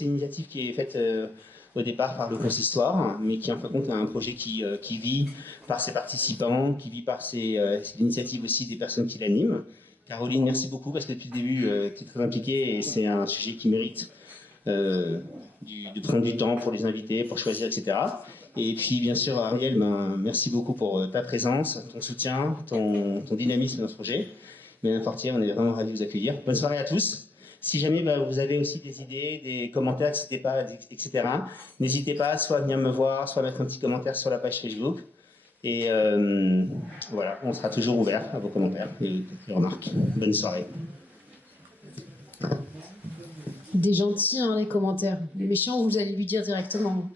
C'est une initiative qui est faite au départ par le consistoire, mais qui en fin de compte a un projet qui vit par ses participants, qui vit par l'initiative aussi des personnes qui l'animent. Caroline, merci beaucoup parce que depuis le début, tu es très impliquée et c'est un sujet qui mérite de prendre du temps pour les invités, pour choisir, etc. Et puis, bien sûr, Ariel, merci beaucoup pour ta présence, ton soutien, ton dynamisme dans ce projet. Mesdames Fortier, on est vraiment ravis de vous accueillir. Bonne soirée à tous. Si jamais vous avez aussi des idées, des commentaires, etc., n'hésitez pas soit à venir me voir, soit à mettre un petit commentaire sur la page Facebook. Et voilà, on sera toujours ouvert à vos commentaires et remarques. Bonne soirée. Des gentils, hein, les commentaires. Les méchants, vous allez lui dire directement.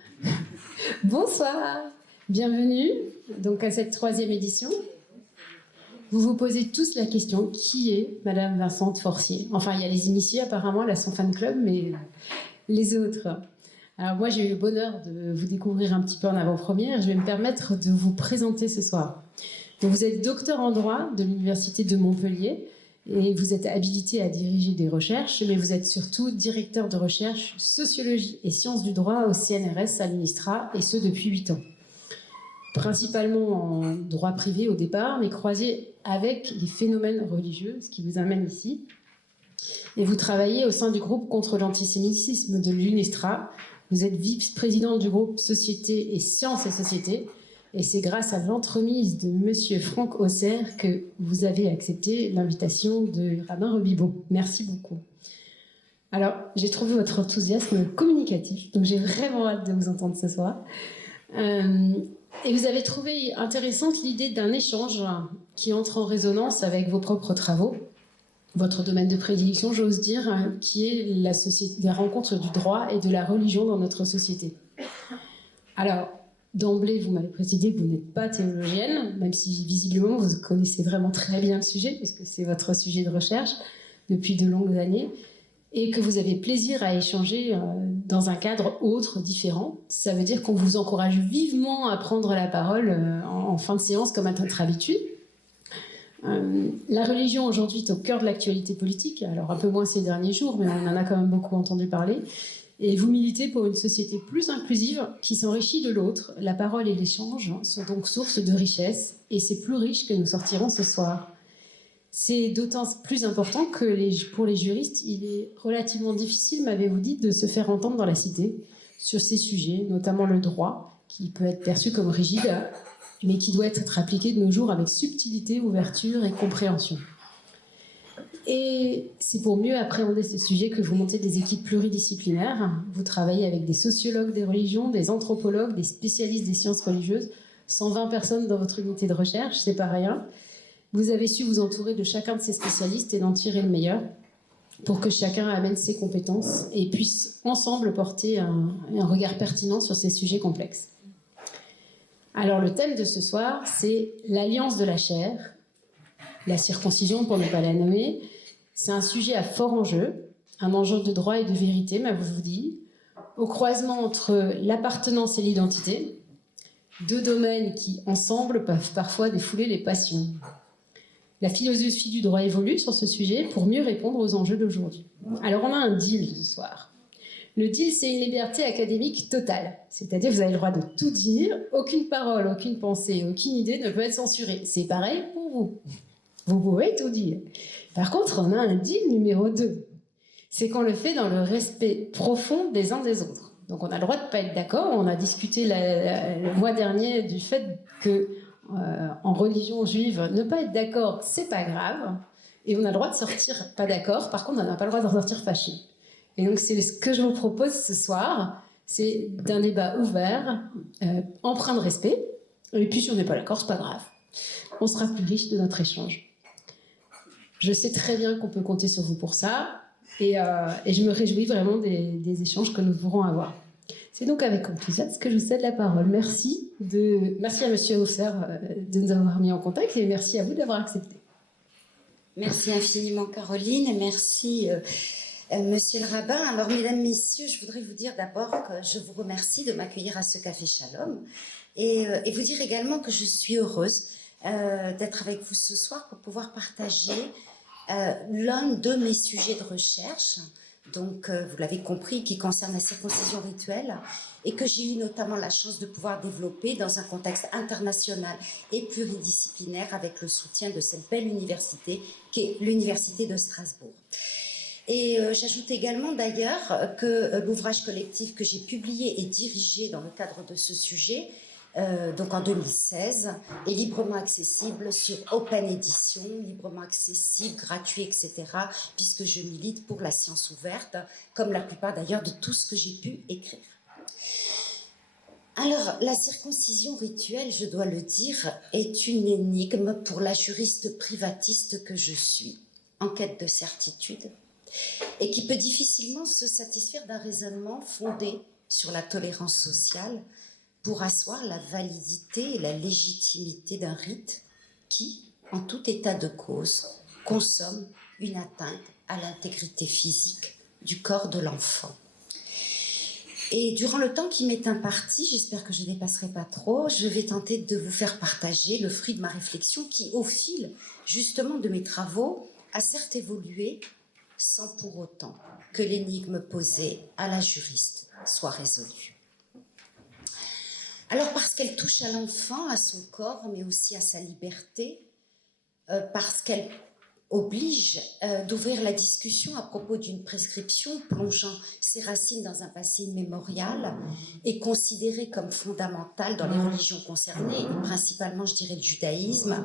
Bonsoir, bienvenue donc à cette 3e édition. Vous vous posez tous la question, qui est Madame Vincente Forcier? Enfin, il y a les initiés apparemment, elle a son fan club, mais les autres. Alors moi, j'ai eu le bonheur de vous découvrir un petit peu en avant-première. Je vais me permettre de vous présenter ce soir. Donc, vous êtes docteur en droit de l'Université de Montpellier et vous êtes habilité à diriger des recherches, mais vous êtes surtout directeur de recherche sociologie et sciences du droit au CNRS à l'UNISTRA, et ce depuis 8 ans. Principalement en droit privé au départ, mais croisé avec les phénomènes religieux, ce qui vous amène ici. Et vous travaillez au sein du groupe contre l'antisémitisme de l'UNISTRA. Vous êtes vice-président du groupe Société et Sciences et Société. Et c'est grâce à l'entremise de Monsieur Franck Auxerre que vous avez accepté l'invitation de Rabbin Robibaud. Merci beaucoup. Alors, j'ai trouvé votre enthousiasme communicatif, donc j'ai vraiment hâte de vous entendre ce soir. Et vous avez trouvé intéressante l'idée d'un échange qui entre en résonance avec vos propres travaux, votre domaine de prédilection, j'ose dire, qui est la rencontre du droit et de la religion dans notre société. Alors, d'emblée, vous m'avez précisé que vous n'êtes pas théologienne, même si visiblement vous connaissez vraiment très bien le sujet, puisque c'est votre sujet de recherche depuis de longues années, et que vous avez plaisir à échanger dans un cadre autre, différent. Ça veut dire qu'on vous encourage vivement à prendre la parole en fin de séance, comme à notre habitude. La religion aujourd'hui est au cœur de l'actualité politique, alors un peu moins ces derniers jours, mais on en a quand même beaucoup entendu parler. Et vous militez pour une société plus inclusive qui s'enrichit de l'autre. La parole et l'échange sont donc source de richesse, et c'est plus riche que nous sortirons ce soir. C'est d'autant plus important que pour les juristes, il est relativement difficile, m'avez-vous dit, de se faire entendre dans la cité sur ces sujets, notamment le droit, qui peut être perçu comme rigide, mais qui doit être appliqué de nos jours avec subtilité, ouverture et compréhension. Et c'est pour mieux appréhender ce sujet que vous montez des équipes pluridisciplinaires. Vous travaillez avec des sociologues des religions, des anthropologues, des spécialistes des sciences religieuses, 120 personnes dans votre unité de recherche, c'est pas rien. Vous avez su vous entourer de chacun de ces spécialistes et d'en tirer le meilleur pour que chacun amène ses compétences et puisse ensemble porter un regard pertinent sur ces sujets complexes. Alors le thème de ce soir, c'est l'alliance de la chair, la circoncision pour ne pas la nommer. C'est un sujet à fort enjeu, un enjeu de droit et de vérité, m'avez-vous dit, au croisement entre l'appartenance et l'identité, deux domaines qui, ensemble, peuvent parfois défouler les passions. La philosophie du droit évolue sur ce sujet pour mieux répondre aux enjeux d'aujourd'hui. Alors on a un deal ce soir. Le deal, c'est une liberté académique totale. C'est-à-dire que vous avez le droit de tout dire, aucune parole, aucune pensée, aucune idée ne peut être censurée. C'est pareil pour vous. Vous pouvez tout dire. Par contre, on a un deal numéro 2. C'est qu'on le fait dans le respect profond des uns des autres. Donc on a le droit de ne pas être d'accord. On a discuté le mois dernier du fait que en religion juive, ne pas être d'accord, c'est pas grave. Et on a le droit de sortir pas d'accord. Par contre, on n'a pas le droit de sortir fâché. Et donc c'est ce que je vous propose ce soir. C'est d'un débat ouvert, empreint de respect. Et puis si on n'est pas d'accord, c'est pas grave. On sera plus riche de notre échange. Je sais très bien qu'on peut compter sur vous pour ça. Et je me réjouis vraiment des échanges que nous pourrons avoir. C'est donc avec enthousiasme que je vous cède la parole. Merci à Monsieur Auxerre de nous avoir mis en contact et merci à vous d'avoir accepté. Merci infiniment Caroline et merci Monsieur le rabbin. Alors mesdames, messieurs, je voudrais vous dire d'abord que je vous remercie de m'accueillir à ce Café Shalom et vous dire également que je suis heureuse d'être avec vous ce soir pour pouvoir partager l'un de mes sujets de recherche donc vous l'avez compris, qui concerne la circoncision rituelle et que j'ai eu notamment la chance de pouvoir développer dans un contexte international et pluridisciplinaire avec le soutien de cette belle université qui est l'Université de Strasbourg. Et j'ajoute également d'ailleurs que l'ouvrage collectif que j'ai publié et dirigé dans le cadre de ce sujet, donc en 2016, est librement accessible sur Open Edition, librement accessible, gratuit, etc., puisque je milite pour la science ouverte, comme la plupart d'ailleurs de tout ce que j'ai pu écrire. Alors, la circoncision rituelle, je dois le dire, est une énigme pour la juriste privatiste que je suis, en quête de certitude, et qui peut difficilement se satisfaire d'un raisonnement fondé sur la tolérance sociale pour asseoir la validité et la légitimité d'un rite qui, en tout état de cause, consomme une atteinte à l'intégrité physique du corps de l'enfant. Et durant le temps qui m'est imparti, j'espère que je ne dépasserai pas trop, je vais tenter de vous faire partager le fruit de ma réflexion qui, au fil justement de mes travaux, a certes évolué sans pour autant que l'énigme posée à la juriste soit résolue. Alors parce qu'elle touche à l'enfant, à son corps, mais aussi à sa liberté, parce qu'elle oblige d'ouvrir la discussion à propos d'une prescription plongeant ses racines dans un passé immémorial et considérée comme fondamentale dans les religions concernées, et principalement, je dirais, le judaïsme,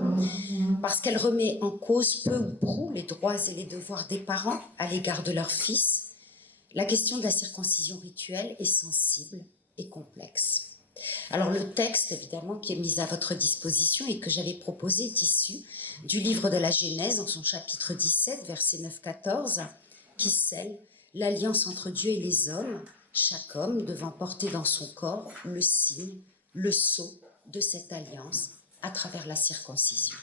parce qu'elle remet en cause peu ou prou les droits et les devoirs des parents à l'égard de leurs fils. La question de la circoncision rituelle est sensible et complexe. Alors le texte, évidemment, qui est mis à votre disposition et que j'avais proposé est issu du livre de la Genèse, en son chapitre 17, verset 9-14, qui scelle l'alliance entre Dieu et les hommes, chaque homme devant porter dans son corps le signe, le sceau de cette alliance à travers la circoncision.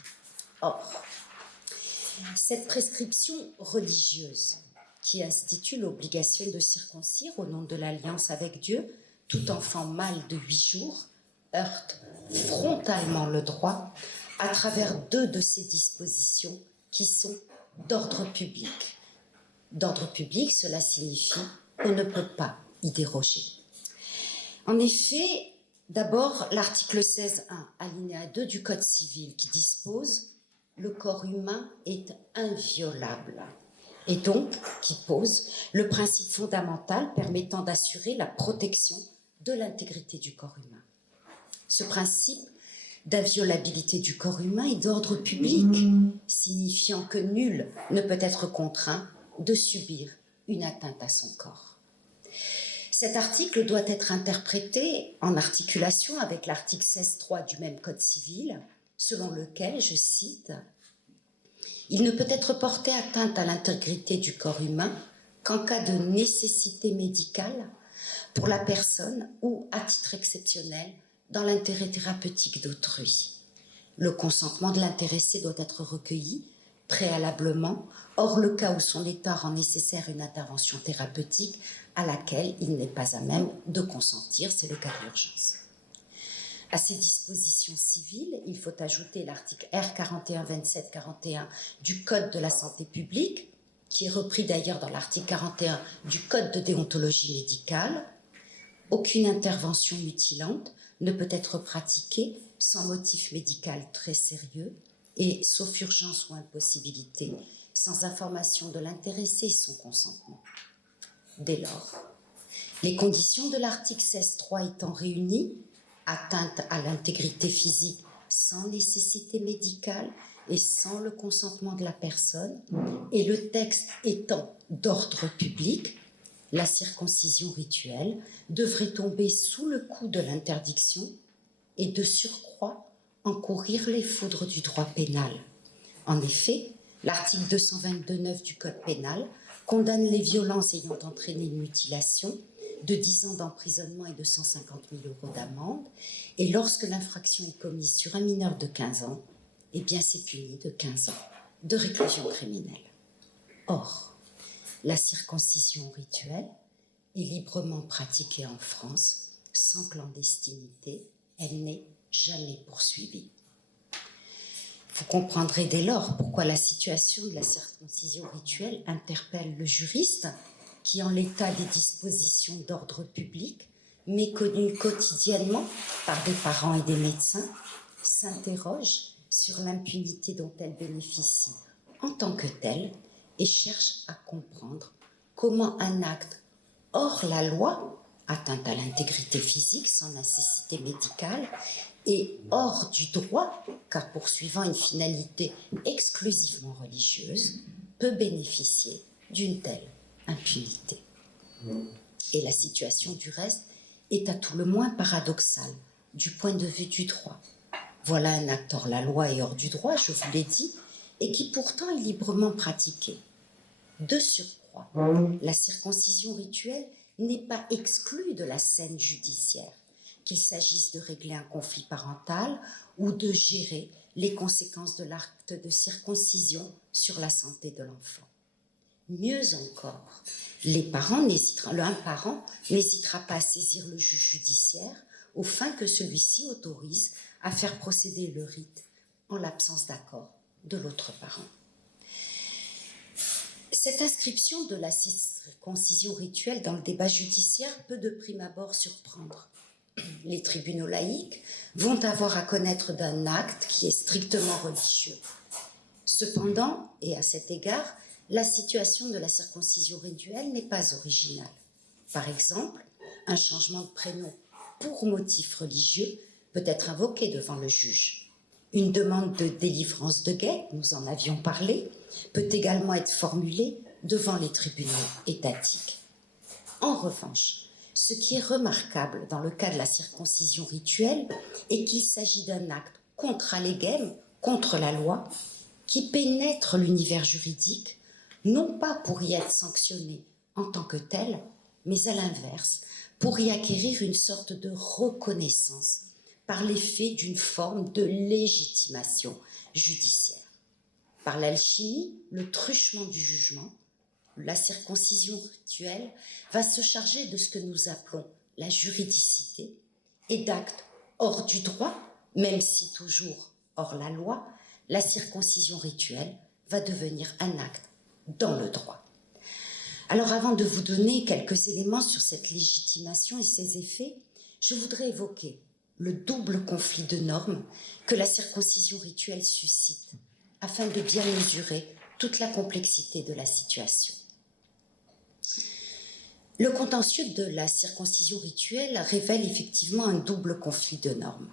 Or, cette prescription religieuse qui institue l'obligation de circoncire au nom de l'alliance avec Dieu, tout enfant mâle de 8 jours, heurte frontalement le droit à travers 2 de ces dispositions qui sont d'ordre public. D'ordre public, cela signifie qu'on ne peut pas y déroger. En effet, d'abord, l'article 16.1, alinéa 2 du Code civil qui dispose « Le corps humain est inviolable » et donc qui pose le principe fondamental permettant d'assurer la protection de l'intégrité du corps humain. Ce principe d'inviolabilité du corps humain est d'ordre public, signifiant que nul ne peut être contraint de subir une atteinte à son corps. Cet article doit être interprété en articulation avec l'article 16.3 du même Code civil, selon lequel, je cite, « Il ne peut être porté atteinte à l'intégrité du corps humain qu'en cas de nécessité médicale pour la personne ou, à titre exceptionnel, dans l'intérêt thérapeutique d'autrui. Le consentement de l'intéressé doit être recueilli préalablement, hors le cas où son état rend nécessaire une intervention thérapeutique à laquelle il n'est pas à même de consentir, c'est le cas d'urgence. » À ces dispositions civiles, il faut ajouter l'article R41-27-41 du Code de la santé publique, qui est repris d'ailleurs dans l'article 41 du Code de déontologie médicale. Aucune intervention mutilante ne peut être pratiquée sans motif médical très sérieux et, sauf urgence ou impossibilité, sans information de l'intéressé et son consentement. Dès lors, les conditions de l'article 16.3 étant réunies, atteinte à l'intégrité physique sans nécessité médicale et sans le consentement de la personne, et le texte étant d'ordre public, la circoncision rituelle devrait tomber sous le coup de l'interdiction et de surcroît encourir les foudres du droit pénal. En effet, l'article 222.9 du Code pénal condamne les violences ayant entraîné une mutilation de 10 ans d'emprisonnement et de 150 000 € d'amende, et lorsque l'infraction est commise sur un mineur de 15 ans, eh bien c'est puni de 15 ans de réclusion criminelle. Or, la circoncision rituelle est librement pratiquée en France, sans clandestinité, elle n'est jamais poursuivie. Vous comprendrez dès lors pourquoi la situation de la circoncision rituelle interpelle le juriste qui, en l'état des dispositions d'ordre public, méconnues quotidiennement par des parents et des médecins, s'interrogent sur l'impunité dont elles bénéficient en tant que telles et cherchent à comprendre comment un acte hors la loi, atteinte à l'intégrité physique sans nécessité médicale, et hors du droit, car poursuivant une finalité exclusivement religieuse, peut bénéficier d'une telle impunité. Et la situation, du reste, est à tout le moins paradoxale du point de vue du droit. Voilà un acte hors la loi et hors du droit, je vous l'ai dit, et qui pourtant est librement pratiqué. De surcroît, la circoncision rituelle n'est pas exclue de la scène judiciaire, qu'il s'agisse de régler un conflit parental ou de gérer les conséquences de l'acte de circoncision sur la santé de l'enfant. Mieux encore, un parent n'hésitera pas à saisir le juge judiciaire aux fins que celui-ci autorise à faire procéder le rite en l'absence d'accord de l'autre parent. Cette inscription de la circoncision rituelle dans le débat judiciaire peut de prime abord surprendre. Les tribunaux laïcs vont avoir à connaître d'un acte qui est strictement religieux. Cependant, et à cet égard, la situation de la circoncision rituelle n'est pas originale. Par exemple, un changement de prénom pour motif religieux peut être invoqué devant le juge. Une demande de délivrance de guet, nous en avions parlé, peut également être formulée devant les tribunaux étatiques. En revanche, ce qui est remarquable dans le cas de la circoncision rituelle est qu'il s'agit d'un acte contra legem, contre la loi, qui pénètre l'univers juridique, non pas pour y être sanctionné en tant que tel, mais à l'inverse, pour y acquérir une sorte de reconnaissance par l'effet d'une forme de légitimation judiciaire. Par l'alchimie, le truchement du jugement, la circoncision rituelle va se charger de ce que nous appelons la juridicité et d'actes hors du droit, même si toujours hors la loi, la circoncision rituelle va devenir un acte dans le droit. Alors avant de vous donner quelques éléments sur cette légitimation et ses effets, je voudrais évoquer le double conflit de normes que la circoncision rituelle suscite, afin de bien mesurer toute la complexité de la situation. Le contentieux de la circoncision rituelle révèle effectivement un double conflit de normes.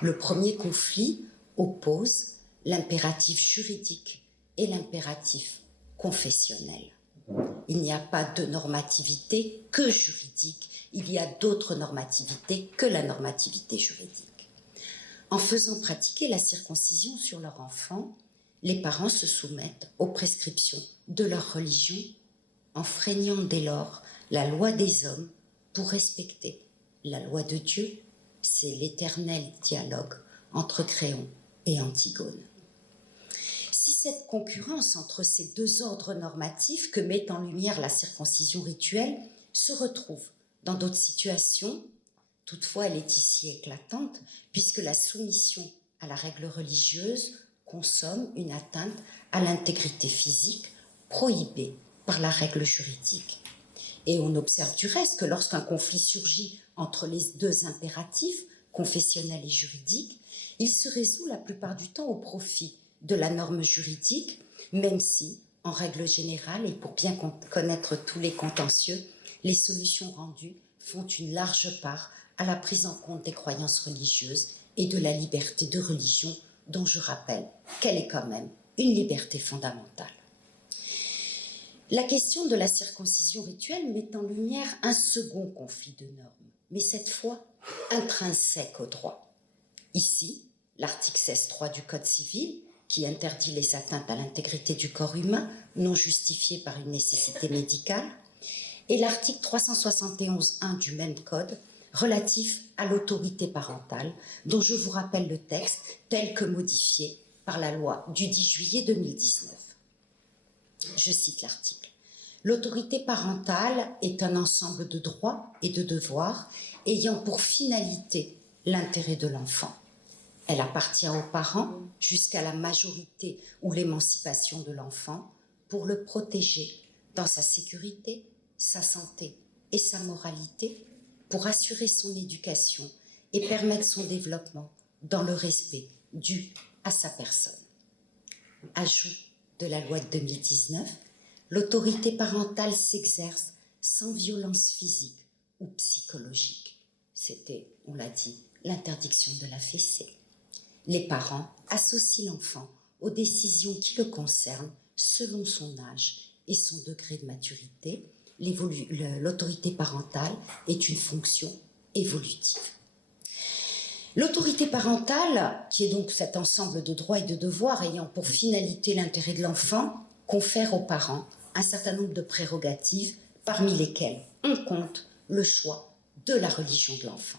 Le premier conflit oppose l'impératif juridique et l'impératif confessionnel. Il n'y a pas de normativité que juridique, il y a d'autres normativités que la normativité juridique. En faisant pratiquer la circoncision sur leur enfant, les parents se soumettent aux prescriptions de leur religion, enfreignant dès lors la loi des hommes pour respecter la loi de Dieu. C'est l'éternel dialogue entre Créon et Antigone. Si cette concurrence entre ces deux ordres normatifs que met en lumière la circoncision rituelle se retrouve dans d'autres situations, toutefois elle est ici éclatante, puisque la soumission à la règle religieuse consomme une atteinte à l'intégrité physique prohibée par la règle juridique. Et on observe du reste que lorsqu'un conflit surgit entre les deux impératifs, confessionnel et juridique, il se résout la plupart du temps au profit de la norme juridique, même si, en règle générale, et pour bien connaître tous les contentieux, les solutions rendues font une large part à la prise en compte des croyances religieuses et de la liberté de religion, dont je rappelle qu'elle est quand même une liberté fondamentale. La question de la circoncision rituelle met en lumière un second conflit de normes, mais cette fois intrinsèque au droit. Ici, l'article 16.3 du Code civil, qui interdit les atteintes à l'intégrité du corps humain non justifiées par une nécessité médicale, et l'article 371.1 du même Code, relatif à l'autorité parentale, dont je vous rappelle le texte tel que modifié par la loi du 10 juillet 2019. Je cite l'article. L'autorité parentale est un ensemble de droits et de devoirs ayant pour finalité l'intérêt de l'enfant. Elle appartient aux parents jusqu'à la majorité ou l'émancipation de l'enfant pour le protéger dans sa sécurité, sa santé et sa moralité pour assurer son éducation et permettre son développement dans le respect dû à sa personne. Ajout de la loi de 2019, l'autorité parentale s'exerce sans violence physique ou psychologique. C'était, on l'a dit, l'interdiction de la fessée. Les parents associent l'enfant aux décisions qui le concernent selon son âge et son degré de maturité. L'autorité parentale est une fonction évolutive. L'autorité parentale, qui est donc cet ensemble de droits et de devoirs ayant pour finalité l'intérêt de l'enfant, confère aux parents un certain nombre de prérogatives, parmi lesquelles on compte le choix de la religion de l'enfant.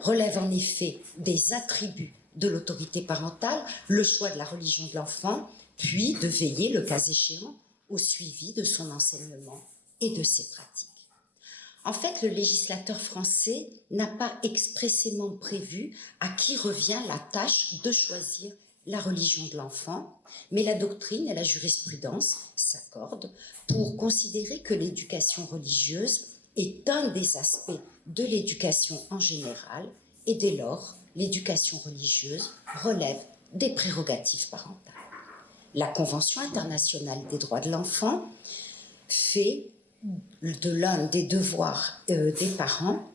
Relève en effet des attributs de l'autorité parentale, le choix de la religion de l'enfant, puis de veiller, le cas échéant, au suivi de son enseignement et de ses pratiques. En fait, le législateur français n'a pas expressément prévu à qui revient la tâche de choisir la religion de l'enfant, mais la doctrine et la jurisprudence s'accordent pour considérer que l'éducation religieuse est un des aspects de l'éducation en général, et dès lors, l'éducation religieuse relève des prérogatives parentales. La Convention internationale des droits de l'enfant fait de l'un des devoirs des parents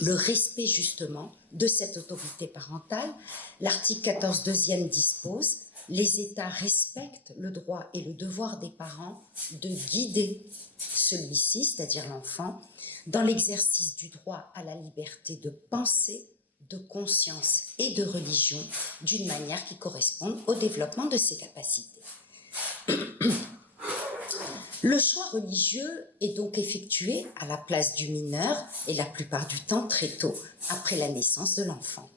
le respect justement de cette autorité parentale. L'article 14 deuxième dispose: les États respectent le droit et le devoir des parents de guider celui-ci, c'est-à-dire l'enfant, dans l'exercice du droit à la liberté de pensée, de conscience et de religion d'une manière qui corresponde au développement de ses capacités. Le choix religieux est donc effectué à la place du mineur et la plupart du temps très tôt après la naissance de l'enfant.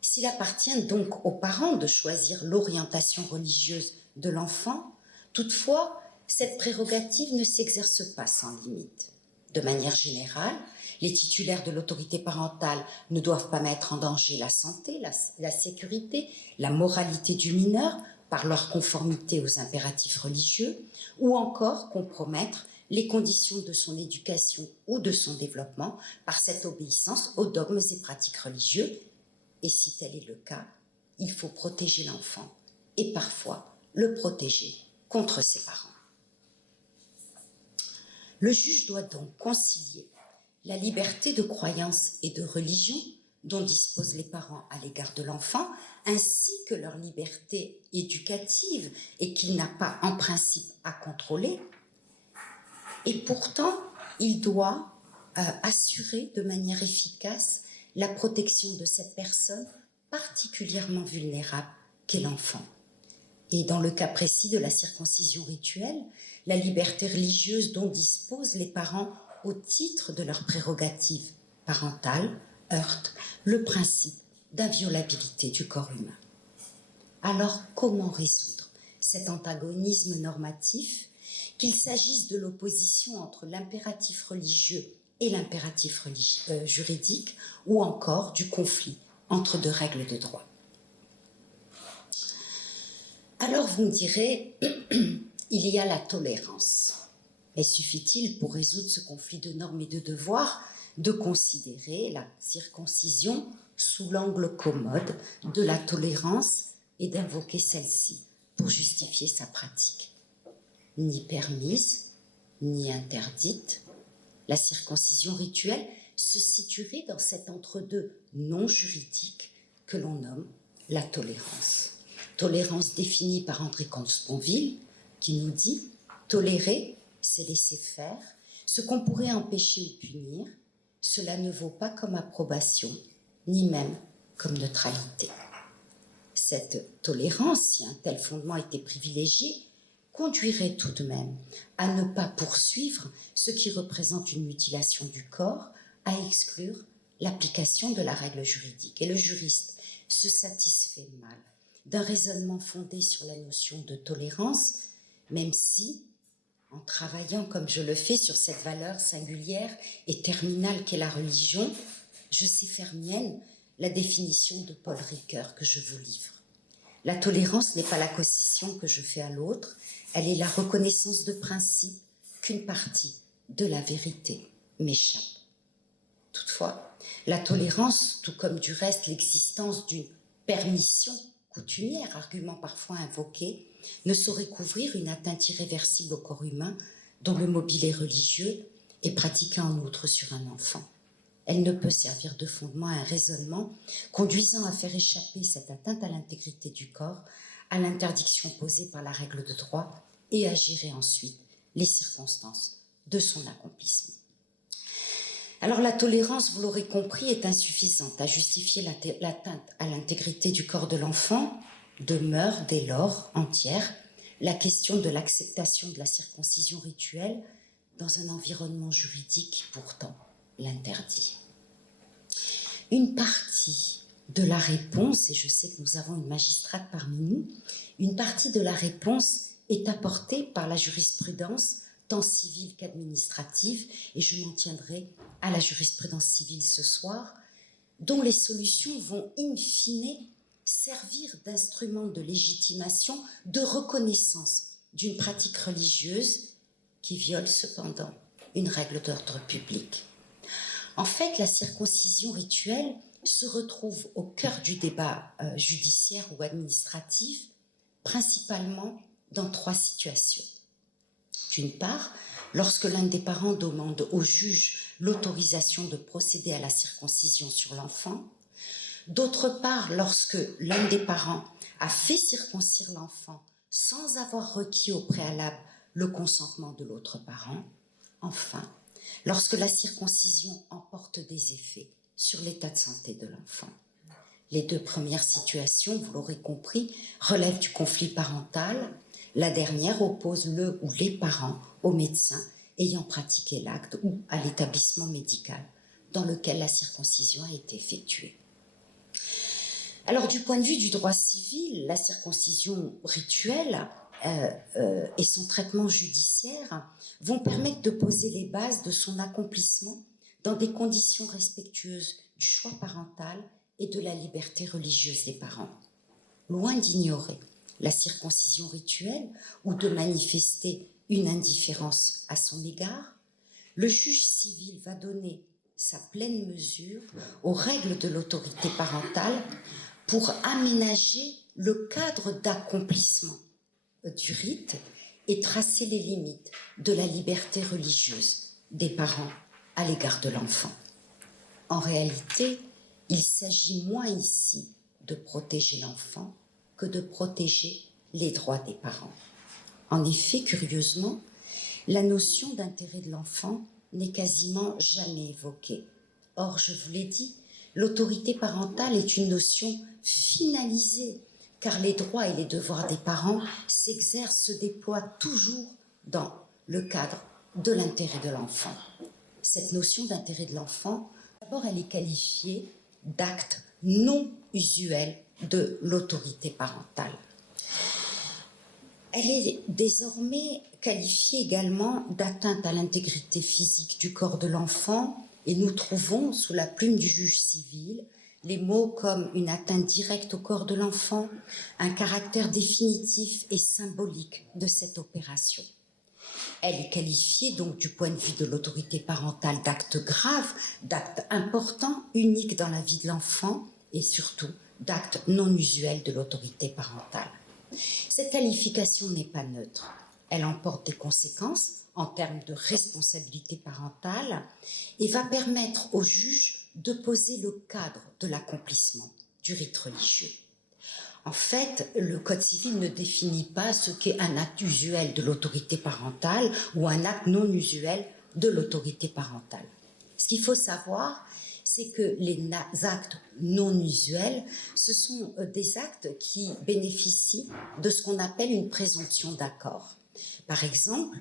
S'il appartient donc aux parents de choisir l'orientation religieuse de l'enfant, toutefois, cette prérogative ne s'exerce pas sans limite. De manière générale, les titulaires de l'autorité parentale ne doivent pas mettre en danger la santé, la sécurité, la moralité du mineur par leur conformité aux impératifs religieux, ou encore compromettre les conditions de son éducation ou de son développement par cette obéissance aux dogmes et pratiques religieux. Et si tel est le cas, il faut protéger l'enfant et parfois le protéger contre ses parents. Le juge doit donc concilier la liberté de croyance et de religion dont disposent les parents à l'égard de l'enfant, ainsi que leur liberté éducative et qu'il n'a pas en principe à contrôler. Et pourtant, il doit assurer de manière efficace la protection de cette personne particulièrement vulnérable qu'est l'enfant. Et dans le cas précis de la circoncision rituelle, la liberté religieuse dont disposent les parents au titre de leurs prérogatives parentales heurte le principe d'inviolabilité du corps humain. Alors, comment résoudre cet antagonisme normatif, qu'il s'agisse de l'opposition entre l'impératif religieux et l'impératif juridique, ou encore du conflit entre deux règles de droit? Alors vous me direz, il y a la tolérance. Mais suffit-il pour résoudre ce conflit de normes et de devoirs de considérer la circoncision sous l'angle commode de la tolérance et d'invoquer celle-ci pour justifier sa pratique? Ni permise, ni interdite, la circoncision rituelle se situerait dans cet entre-deux non juridique que l'on nomme la tolérance. Tolérance définie par André Comte-Sponville, qui nous dit « tolérer, c'est laisser faire, ce qu'on pourrait empêcher ou punir, cela ne vaut pas comme approbation, ni même comme neutralité. » Cette tolérance, si un tel fondement était privilégié, conduirait tout de même à ne pas poursuivre ce qui représente une mutilation du corps, à exclure l'application de la règle juridique. Et le juriste se satisfait mal d'un raisonnement fondé sur la notion de tolérance, même si, en travaillant comme je le fais sur cette valeur singulière et terminale qu'est la religion, je sais faire mienne la définition de Paul Ricoeur que je vous livre. La tolérance n'est pas la concession que je fais à l'autre, elle est la reconnaissance de principe qu'une partie de la vérité m'échappe. Toutefois, la tolérance, tout comme du reste l'existence d'une permission coutumière, argument parfois invoqué, ne saurait couvrir une atteinte irréversible au corps humain dont le mobilé religieux est pratiqué en outre sur un enfant. Elle ne peut servir de fondement à un raisonnement conduisant à faire échapper cette atteinte à l'intégrité du corps à l'interdiction posée par la règle de droit et à gérer ensuite les circonstances de son accomplissement. Alors la tolérance, vous l'aurez compris, est insuffisante à justifier l'atteinte à l'intégrité du corps de l'enfant. Demeure dès lors entière la question de l'acceptation de la circoncision rituelle dans un environnement juridique qui pourtant l'interdit. Une partie de la réponse, et je sais que nous avons une magistrate parmi nous, une partie de la réponse est apportée par la jurisprudence tant civile qu'administrative, et je m'en tiendrai à la jurisprudence civile ce soir, dont les solutions vont in fine servir d'instrument de légitimation, de reconnaissance d'une pratique religieuse qui viole cependant une règle d'ordre public. En fait, la circoncision rituelle se retrouve au cœur du débat judiciaire ou administratif, principalement dans 3 situations. D'une part, lorsque l'un des parents demande au juge l'autorisation de procéder à la circoncision sur l'enfant. D'autre part, lorsque l'un des parents a fait circoncire l'enfant sans avoir requis au préalable le consentement de l'autre parent. Enfin, lorsque la circoncision emporte des effets sur l'état de santé de l'enfant. Les 2 premières situations, vous l'aurez compris, relèvent du conflit parental. La dernière oppose le ou les parents au médecin ayant pratiqué l'acte ou à l'établissement médical dans lequel la circoncision a été effectuée. Alors, du point de vue du droit civil, la circoncision rituelle et son traitement judiciaire vont permettre de poser les bases de son accomplissement dans des conditions respectueuses du choix parental et de la liberté religieuse des parents. Loin d'ignorer la circoncision rituelle ou de manifester une indifférence à son égard, le juge civil va donner sa pleine mesure aux règles de l'autorité parentale pour aménager le cadre d'accomplissement du rite et tracer les limites de la liberté religieuse des parents à l'égard de l'enfant. En réalité, il s'agit moins ici de protéger l'enfant que de protéger les droits des parents. En effet, curieusement, la notion d'intérêt de l'enfant n'est quasiment jamais évoquée. Or, je vous l'ai dit, l'autorité parentale est une notion finalisée, car les droits et les devoirs des parents s'exercent, se déploient toujours dans le cadre de l'intérêt de l'enfant. Cette notion d'intérêt de l'enfant, d'abord, elle est qualifiée d'acte non usuel de l'autorité parentale. Elle est désormais qualifiée également d'atteinte à l'intégrité physique du corps de l'enfant, et nous trouvons sous la plume du juge civil les mots comme une atteinte directe au corps de l'enfant, un caractère définitif et symbolique de cette opération. Elle est qualifiée donc du point de vue de l'autorité parentale d'acte grave, d'acte important, unique dans la vie de l'enfant et surtout d'acte non usuel de l'autorité parentale. Cette qualification n'est pas neutre. Elle emporte des conséquences en termes de responsabilité parentale et va permettre au juge de poser le cadre de l'accomplissement du rite religieux. En fait, le Code civil ne définit pas ce qu'est un acte usuel de l'autorité parentale ou un acte non usuel de l'autorité parentale. Ce qu'il faut savoir, c'est que les actes non usuels, ce sont des actes qui bénéficient de ce qu'on appelle une présomption d'accord. Par exemple,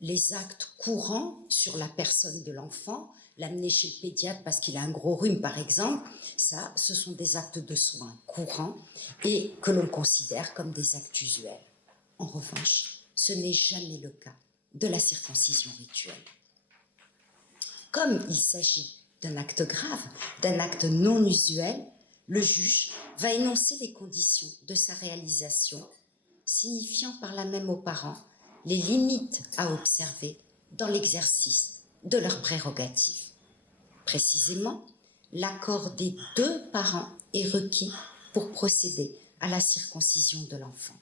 les actes courants sur la personne de l'enfant, l'amener chez le pédiatre parce qu'il a un gros rhume par exemple, ça, ce sont des actes de soins courants et que l'on considère comme des actes usuels. En revanche, ce n'est jamais le cas de la circoncision rituelle. Comme il s'agit d'un acte grave, d'un acte non usuel, le juge va énoncer les conditions de sa réalisation, signifiant par là même aux parents les limites à observer dans l'exercice de leurs prérogatives. Précisément, l'accord des deux parents est requis pour procéder à la circoncision de l'enfant.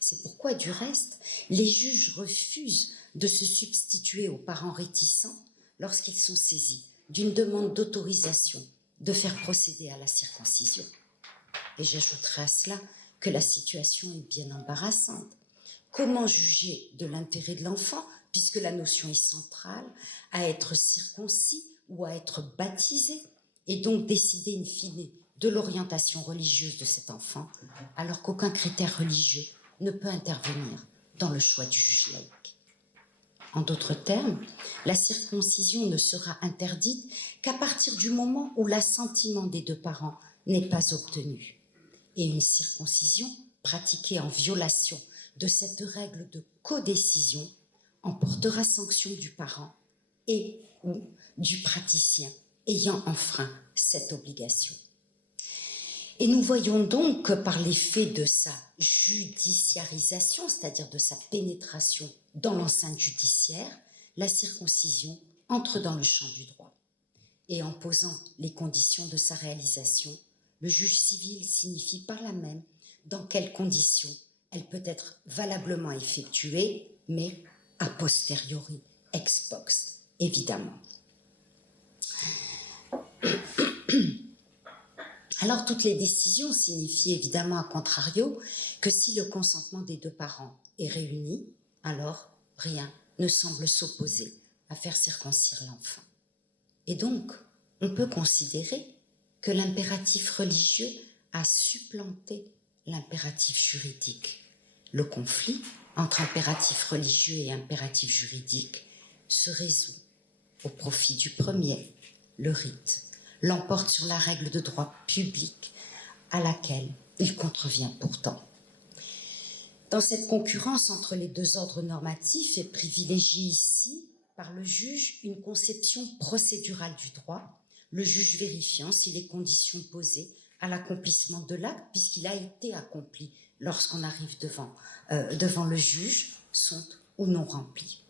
C'est pourquoi, du reste, les juges refusent de se substituer aux parents réticents lorsqu'ils sont saisis d'une demande d'autorisation de faire procéder à la circoncision. Et j'ajouterai à cela que la situation est bien embarrassante. Comment juger de l'intérêt de l'enfant, puisque la notion est centrale, à être circoncis ou à être baptisé, et donc décider in fine de l'orientation religieuse de cet enfant, alors qu'aucun critère religieux ne peut intervenir dans le choix du juge laïque. En d'autres termes, la circoncision ne sera interdite qu'à partir du moment où l'assentiment des deux parents n'est pas obtenu. Et une circoncision pratiquée en violation de cette règle de codécision emportera sanction du parent et ou du praticien ayant enfreint cette obligation. Et nous voyons donc que par l'effet de sa judiciarisation, c'est-à-dire de sa pénétration dans l'enceinte judiciaire, la circoncision entre dans le champ du droit. Et en posant les conditions de sa réalisation, le juge civil signifie par là même dans quelles conditions elle peut être valablement effectuée, mais a posteriori, ex post, évidemment. Alors, toutes les décisions signifient évidemment, à contrario, que si le consentement des deux parents est réuni, alors rien ne semble s'opposer à faire circoncire l'enfant. Et donc, on peut considérer que l'impératif religieux a supplanté l'impératif juridique. Le conflit entre impératif religieux et impératif juridique se résout au profit du premier, le rite l'emporte sur la règle de droit public à laquelle il contrevient pourtant. Dans cette concurrence entre les deux ordres normatifs est privilégiée ici par le juge une conception procédurale du droit, le juge vérifiant si les conditions posées à l'accomplissement de l'acte, puisqu'il a été accompli lorsqu'on arrive devant le juge, sont ou non remplies.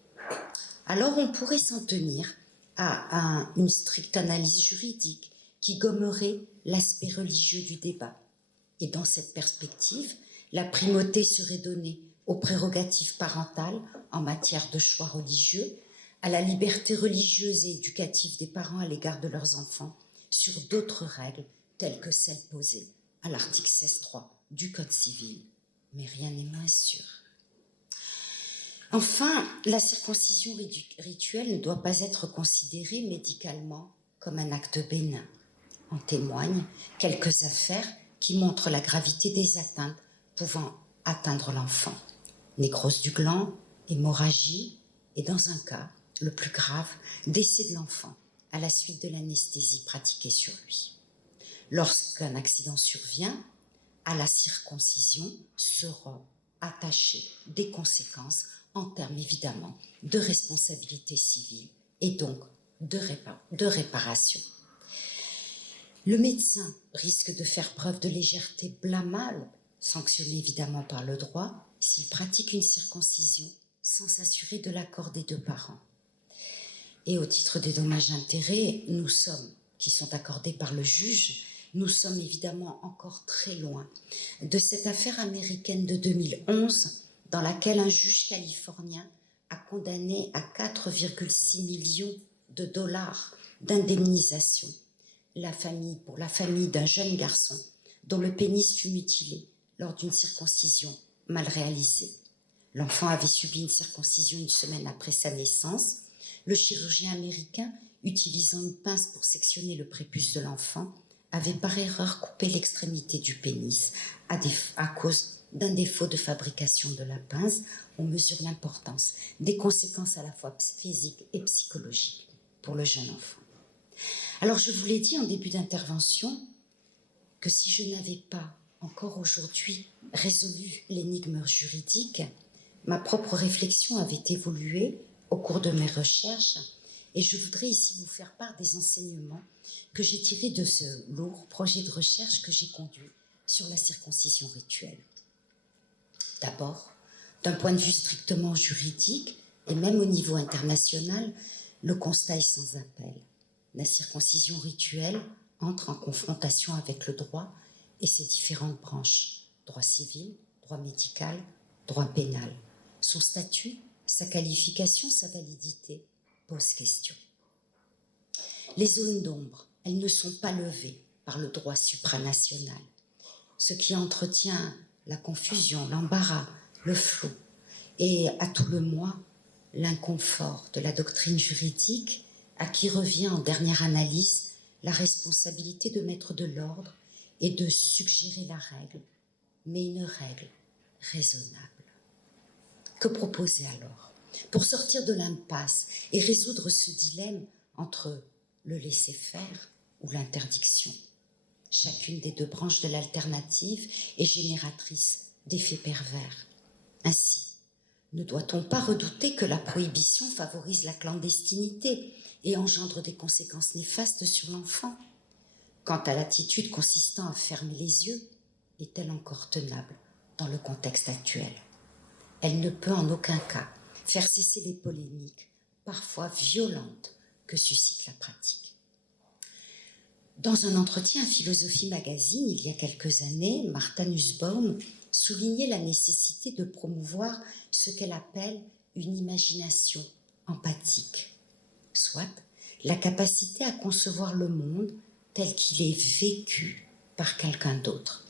Alors on pourrait s'en tenir à une stricte analyse juridique qui gommerait l'aspect religieux du débat. Et dans cette perspective, la primauté serait donnée aux prérogatives parentales en matière de choix religieux, à la liberté religieuse et éducative des parents à l'égard de leurs enfants, sur d'autres règles telles que celles posées à l'article 16.3 du Code civil. Mais rien n'est moins sûr. Enfin, la circoncision rituelle ne doit pas être considérée médicalement comme un acte bénin. En témoignent quelques affaires qui montrent la gravité des atteintes pouvant atteindre l'enfant. Nécrose du gland, hémorragie et dans un cas, le plus grave, décès de l'enfant à la suite de l'anesthésie pratiquée sur lui. Lorsqu'un accident survient, à la circoncision seront attachées des conséquences en termes évidemment de responsabilité civile et donc de réparation. Le médecin risque de faire preuve de légèreté blâmable, sanctionnée évidemment par le droit, s'il pratique une circoncision sans s'assurer de l'accord des deux parents. Et au titre des dommages-intérêts, qui sont accordés par le juge, nous sommes évidemment encore très loin de cette affaire américaine de 2011 dans laquelle un juge californien a condamné à 4,6 millions de dollars d'indemnisation pour la famille d'un jeune garçon dont le pénis fut mutilé lors d'une circoncision mal réalisée. L'enfant avait subi une circoncision une semaine après sa naissance. Le chirurgien américain, utilisant une pince pour sectionner le prépuce de l'enfant, avait par erreur coupé l'extrémité du pénis à cause d'un défaut de fabrication de la pince. On mesure l'importance des conséquences à la fois physiques et psychologiques pour le jeune enfant. Alors je vous l'ai dit en début d'intervention que si je n'avais pas encore aujourd'hui résolu l'énigme juridique, ma propre réflexion avait évolué au cours de mes recherches et je voudrais ici vous faire part des enseignements que j'ai tirés de ce lourd projet de recherche que j'ai conduit sur la circoncision rituelle. D'abord, d'un point de vue strictement juridique, Et même au niveau international, le constat est sans appel. La circoncision rituelle entre en confrontation avec le droit et ses différentes branches, droit civil, droit médical, droit pénal. Son statut, sa qualification, sa validité posent question. Les zones d'ombre, elles ne sont pas levées par le droit supranational, ce qui entretient la confusion, l'embarras, le flou et à tout le moins l'inconfort de la doctrine juridique à qui revient en dernière analyse la responsabilité de mettre de l'ordre et de suggérer la règle, mais une règle raisonnable. Que proposer alors pour sortir de l'impasse et résoudre ce dilemme entre le laisser-faire ou l'interdiction? Chacune des deux branches de l'alternative est génératrice d'effets pervers. Ainsi, ne doit-on pas redouter que la prohibition favorise la clandestinité et engendre des conséquences néfastes sur l'enfant? Quant à l'attitude consistant à fermer les yeux, est-elle encore tenable dans le contexte actuel? Elle ne peut en aucun cas faire cesser les polémiques, parfois violentes, que suscite la pratique. Dans un entretien à Philosophie Magazine, il y a quelques années, Martha Nussbaum soulignait la nécessité de promouvoir ce qu'elle appelle une imagination empathique, soit la capacité à concevoir le monde tel qu'il est vécu par quelqu'un d'autre.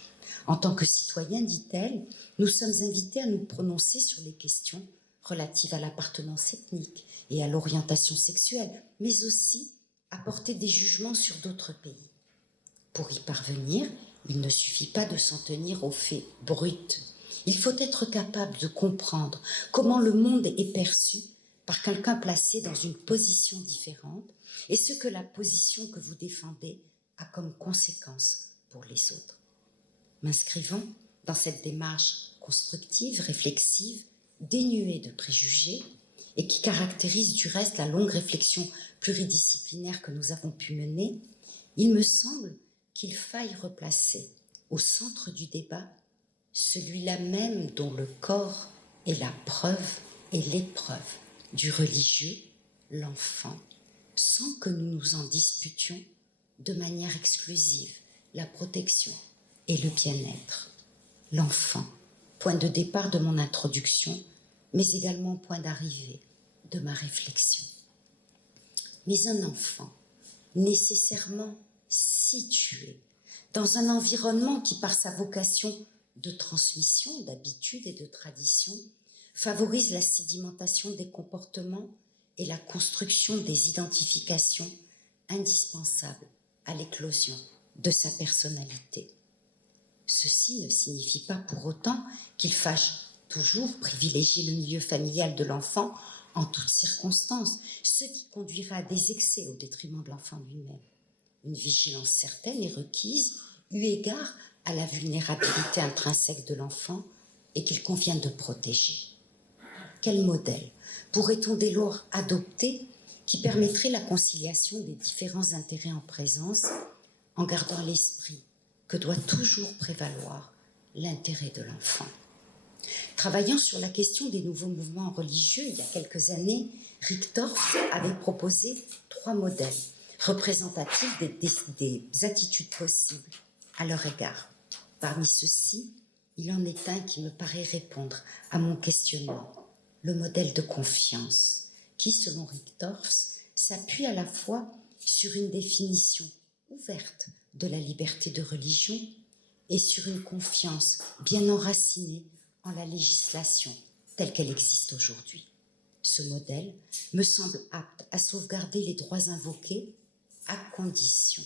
En tant que citoyen, dit-elle, nous sommes invités à nous prononcer sur les questions relatives à l'appartenance ethnique et à l'orientation sexuelle, mais aussi à porter des jugements sur d'autres pays. Pour y parvenir, il ne suffit pas de s'en tenir aux faits bruts. Il faut être capable de comprendre comment le monde est perçu par quelqu'un placé dans une position différente et ce que la position que vous défendez a comme conséquence pour les autres. M'inscrivant dans cette démarche constructive, réflexive, dénuée de préjugés et qui caractérise du reste la longue réflexion pluridisciplinaire que nous avons pu mener, il me semble qu'il faille replacer au centre du débat celui-là même dont le corps est la preuve et l'épreuve du religieux, l'enfant, sans que nous nous en disputions de manière exclusive la protection et le bien-être. L'enfant, point de départ de mon introduction, mais également point d'arrivée de ma réflexion. Mais un enfant, nécessairement situé dans un environnement qui, par sa vocation de transmission, d'habitude et de tradition, favorise la sédimentation des comportements et la construction des identifications indispensables à l'éclosion de sa personnalité. Ceci ne signifie pas pour autant qu'il faille toujours privilégier le milieu familial de l'enfant en toutes circonstances, ce qui conduira à des excès au détriment de l'enfant lui-même. Une vigilance certaine est requise, eu égard à la vulnérabilité intrinsèque de l'enfant et qu'il convient de protéger. Quel modèle pourrait-on dès lors adopter qui permettrait la conciliation des différents intérêts en présence en gardant à l'esprit que doit toujours prévaloir l'intérêt de l'enfant? Travaillant sur la question des nouveaux mouvements religieux, il y a quelques années, Richtorf avait proposé 3 modèles représentatifs des attitudes possibles à leur égard. Parmi ceux-ci, il en est un qui me paraît répondre à mon questionnement, le modèle de confiance, qui, selon Richtorf, s'appuie à la fois sur une définition ouverte de la liberté de religion et sur une confiance bien enracinée en la législation telle qu'elle existe aujourd'hui. Ce modèle me semble apte à sauvegarder les droits invoqués à condition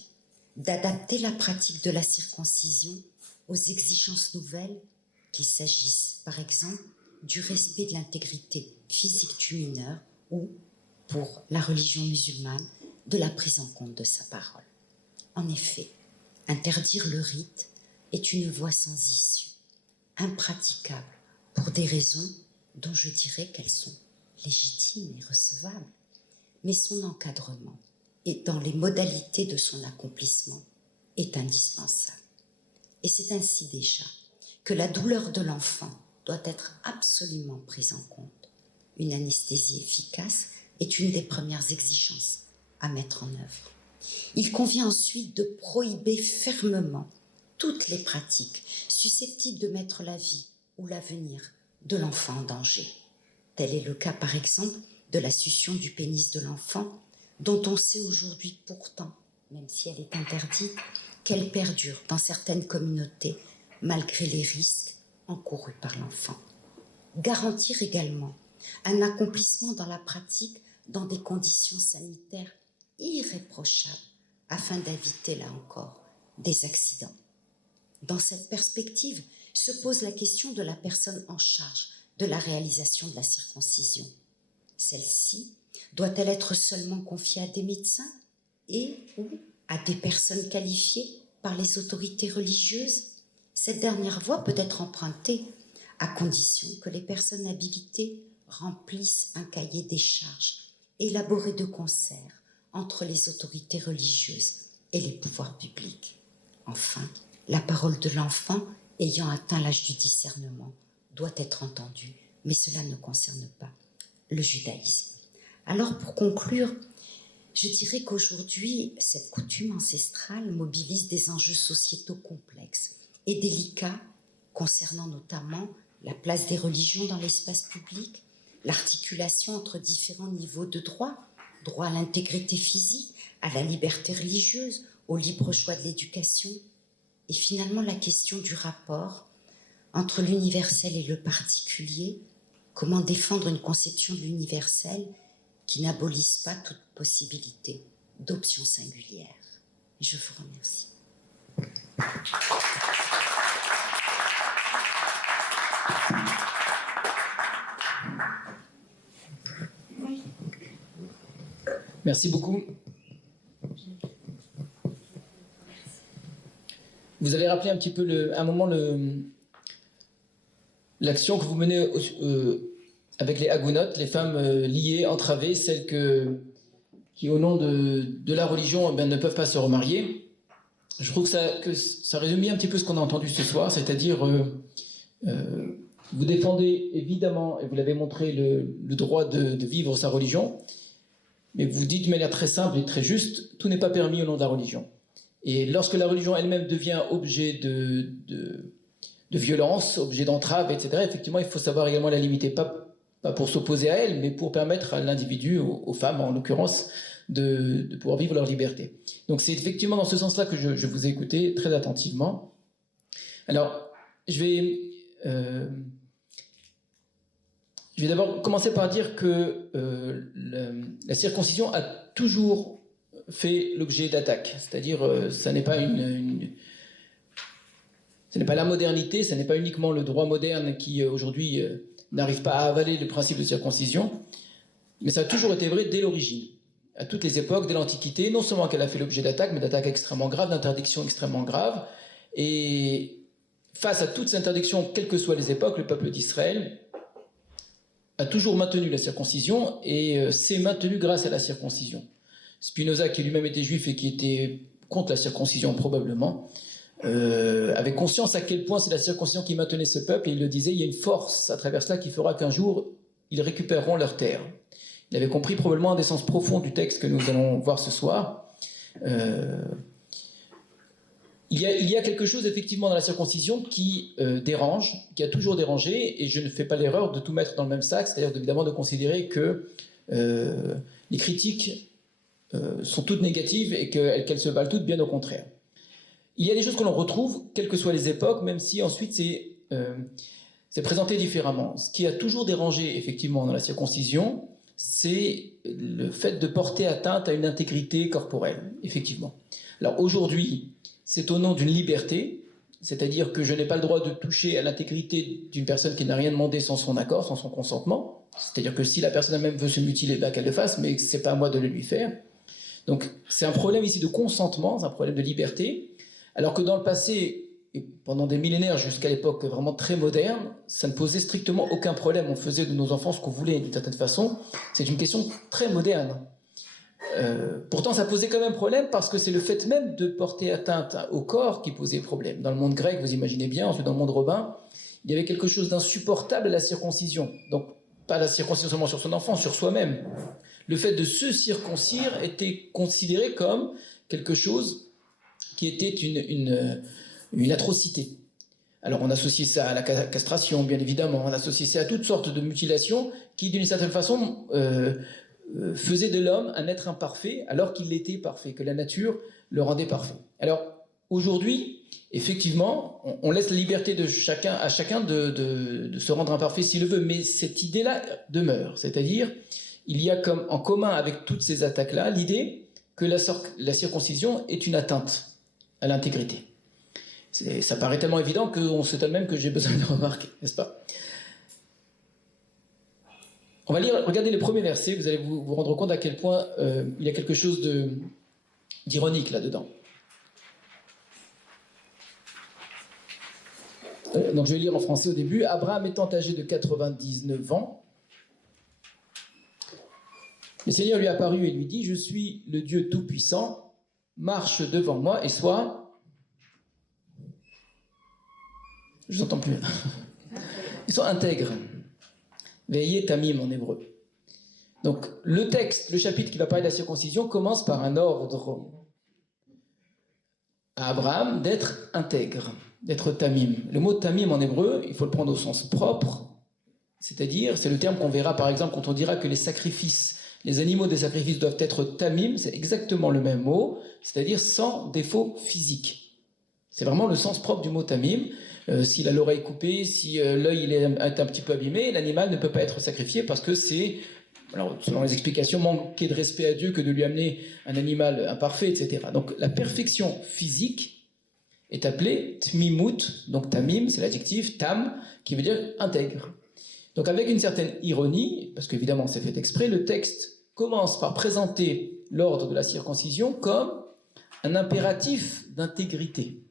d'adapter la pratique de la circoncision aux exigences nouvelles, qu'il s'agisse par exemple du respect de l'intégrité physique du mineur ou, pour la religion musulmane, de la prise en compte de sa parole. En effet, interdire le rite est une voie sans issue, impraticable pour des raisons dont je dirais qu'elles sont légitimes et recevables, mais son encadrement et dans les modalités de son accomplissement est indispensable. Et c'est ainsi déjà que la douleur de l'enfant doit être absolument prise en compte. une anesthésie efficace est une des premières exigences à mettre en œuvre. Il convient ensuite de prohiber fermement toutes les pratiques susceptibles de mettre la vie ou l'avenir de l'enfant en danger. Tel est le cas, par exemple, de la succion du pénis de l'enfant, dont on sait aujourd'hui pourtant, même si elle est interdite, qu'elle perdure dans certaines communautés, malgré les risques encourus par l'enfant. Garantir également un accomplissement dans la pratique dans des conditions sanitaires irréprochables, afin d'éviter, là encore, des accidents. Dans cette perspective, se pose la question de la personne en charge de la réalisation de la circoncision. Celle-ci doit-elle être seulement confiée à des médecins et ou à des personnes qualifiées par les autorités religieuses? Cette dernière voie peut être empruntée à condition que les personnes habilitées remplissent un cahier des charges élaboré de concert entre les autorités religieuses et les pouvoirs publics. Enfin, la parole de l'enfant ayant atteint l'âge du discernement doit être entendue, mais cela ne concerne pas le judaïsme. Alors, pour conclure, je dirais qu'aujourd'hui, cette coutume ancestrale mobilise des enjeux sociétaux complexes et délicats concernant notamment la place des religions dans l'espace public, l'articulation entre différents niveaux de droit, droit à l'intégrité physique, à la liberté religieuse, au libre choix de l'éducation, et finalement la question du rapport entre l'universel et le particulier, comment défendre une conception de l'universel qui n'abolisse pas toute possibilité d'option singulière. Je vous remercie. Merci beaucoup. Vous avez rappelé un petit peu, à un moment, l'action que vous menez avec les Hagounot, les femmes liées, entravées, celles qui, au nom de la religion, ne peuvent pas se remarier. Je trouve que ça résume bien un petit peu ce qu'on a entendu ce soir, c'est-à-dire vous défendez évidemment, et vous l'avez montré, le droit de vivre sa religion, mais vous dites de manière très simple et très juste, tout n'est pas permis au nom de la religion. Et lorsque la religion elle-même devient objet de violence, objet d'entrave, etc., effectivement, il faut savoir également la limiter, pas pour s'opposer à elle, mais pour permettre à l'individu, aux femmes en l'occurrence, de pouvoir vivre leur liberté. Donc c'est effectivement dans ce sens-là que je vous ai écouté très attentivement. Alors, je vais d'abord commencer par dire que la circoncision a toujours fait l'objet d'attaques. C'est-à-dire, ça n'est pas ce n'est pas la modernité, ce n'est pas uniquement le droit moderne qui, aujourd'hui, n'arrive pas à avaler le principe de circoncision, mais ça a toujours été vrai dès l'origine. À toutes les époques, dès l'Antiquité, non seulement qu'elle a fait l'objet d'attaques, mais d'attaques extrêmement graves, d'interdictions extrêmement graves. Et face à toutes ces interdictions, quelles que soient les époques, le peuple d'Israël a toujours maintenu la circoncision et s'est maintenu grâce à la circoncision. Spinoza, qui lui-même était juif et qui était contre la circoncision probablement, avait conscience à quel point c'est la circoncision qui maintenait ce peuple, et il le disait, il y a une force à travers cela qui fera qu'un jour, ils récupéreront leur terre. Il avait compris probablement un des sens profonds du texte que nous allons voir ce soir. Il y a quelque chose effectivement dans la circoncision qui dérange, qui a toujours dérangé, et je ne fais pas l'erreur de tout mettre dans le même sac, c'est-à-dire évidemment de considérer que les critiques sont toutes négatives et qu'elles se valent toutes, bien au contraire. Il y a des choses que l'on retrouve, quelles que soient les époques, même si ensuite c'est présenté différemment. Ce qui a toujours dérangé effectivement dans la circoncision, c'est le fait de porter atteinte à une intégrité corporelle, effectivement. Alors aujourd'hui, c'est au nom d'une liberté, c'est-à-dire que je n'ai pas le droit de toucher à l'intégrité d'une personne qui n'a rien demandé sans son accord, sans son consentement. C'est-à-dire que si la personne elle-même veut se mutiler, qu'elle le fasse, mais c'est pas à moi de le lui faire. Donc c'est un problème ici de consentement, c'est un problème de liberté, alors que dans le passé, et pendant des millénaires jusqu'à l'époque vraiment très moderne, ça ne posait strictement aucun problème. On faisait de nos enfants ce qu'on voulait d'une certaine façon. C'est une question très moderne. Pourtant, ça posait quand même problème parce que c'est le fait même de porter atteinte au corps qui posait problème. Dans le monde grec, vous imaginez bien, ensuite dans le monde romain, il y avait quelque chose d'insupportable à la circoncision. Donc, pas la circoncision seulement sur son enfant, sur soi-même. Le fait de se circoncire était considéré comme quelque chose qui était une atrocité. Alors on associait ça à la castration, bien évidemment, on associait ça à toutes sortes de mutilations qui, d'une certaine façon, faisaient de l'homme un être imparfait, alors qu'il l'était parfait, que la nature le rendait parfait. Alors aujourd'hui, effectivement, on laisse la liberté à chacun de se rendre imparfait s'il le veut, mais cette idée-là demeure, c'est-à-dire il y a comme en commun avec toutes ces attaques-là l'idée que la circoncision est une atteinte à l'intégrité. Ça paraît tellement évident qu'on sait elle-même que j'ai besoin de remarquer, n'est-ce pas? On va regarder les premiers versets, vous allez vous rendre compte à quel point il y a quelque chose d'ironique là-dedans. Donc je vais lire en français au début. Abraham étant âgé de 99 ans, le Seigneur lui apparut et lui dit, « Je suis le Dieu Tout-Puissant, marche devant moi et sois... » Je vous entends plus. Ils sont intègres. Veillez tamim en hébreu. Donc le texte, le chapitre qui va parler de la circoncision commence par un ordre à Abraham d'être intègre, d'être tamim. Le mot tamim en hébreu, il faut le prendre au sens propre, c'est-à-dire, c'est le terme qu'on verra par exemple quand on dira que les sacrifices, les animaux des sacrifices doivent être tamim, c'est exactement le même mot, c'est-à-dire sans défaut physique. C'est vraiment le sens propre du mot tamim. S'il a l'oreille coupée, si l'œil est un petit peu abîmé, l'animal ne peut pas être sacrifié parce que c'est, alors selon les explications, manquer de respect à Dieu que de lui amener un animal imparfait, etc. Donc la perfection physique est appelée tmimut, donc tamim, c'est l'adjectif tam, qui veut dire intègre. Donc avec une certaine ironie, parce qu'évidemment c'est fait exprès, le texte commence par présenter l'ordre de la circoncision comme un impératif d'intégrité.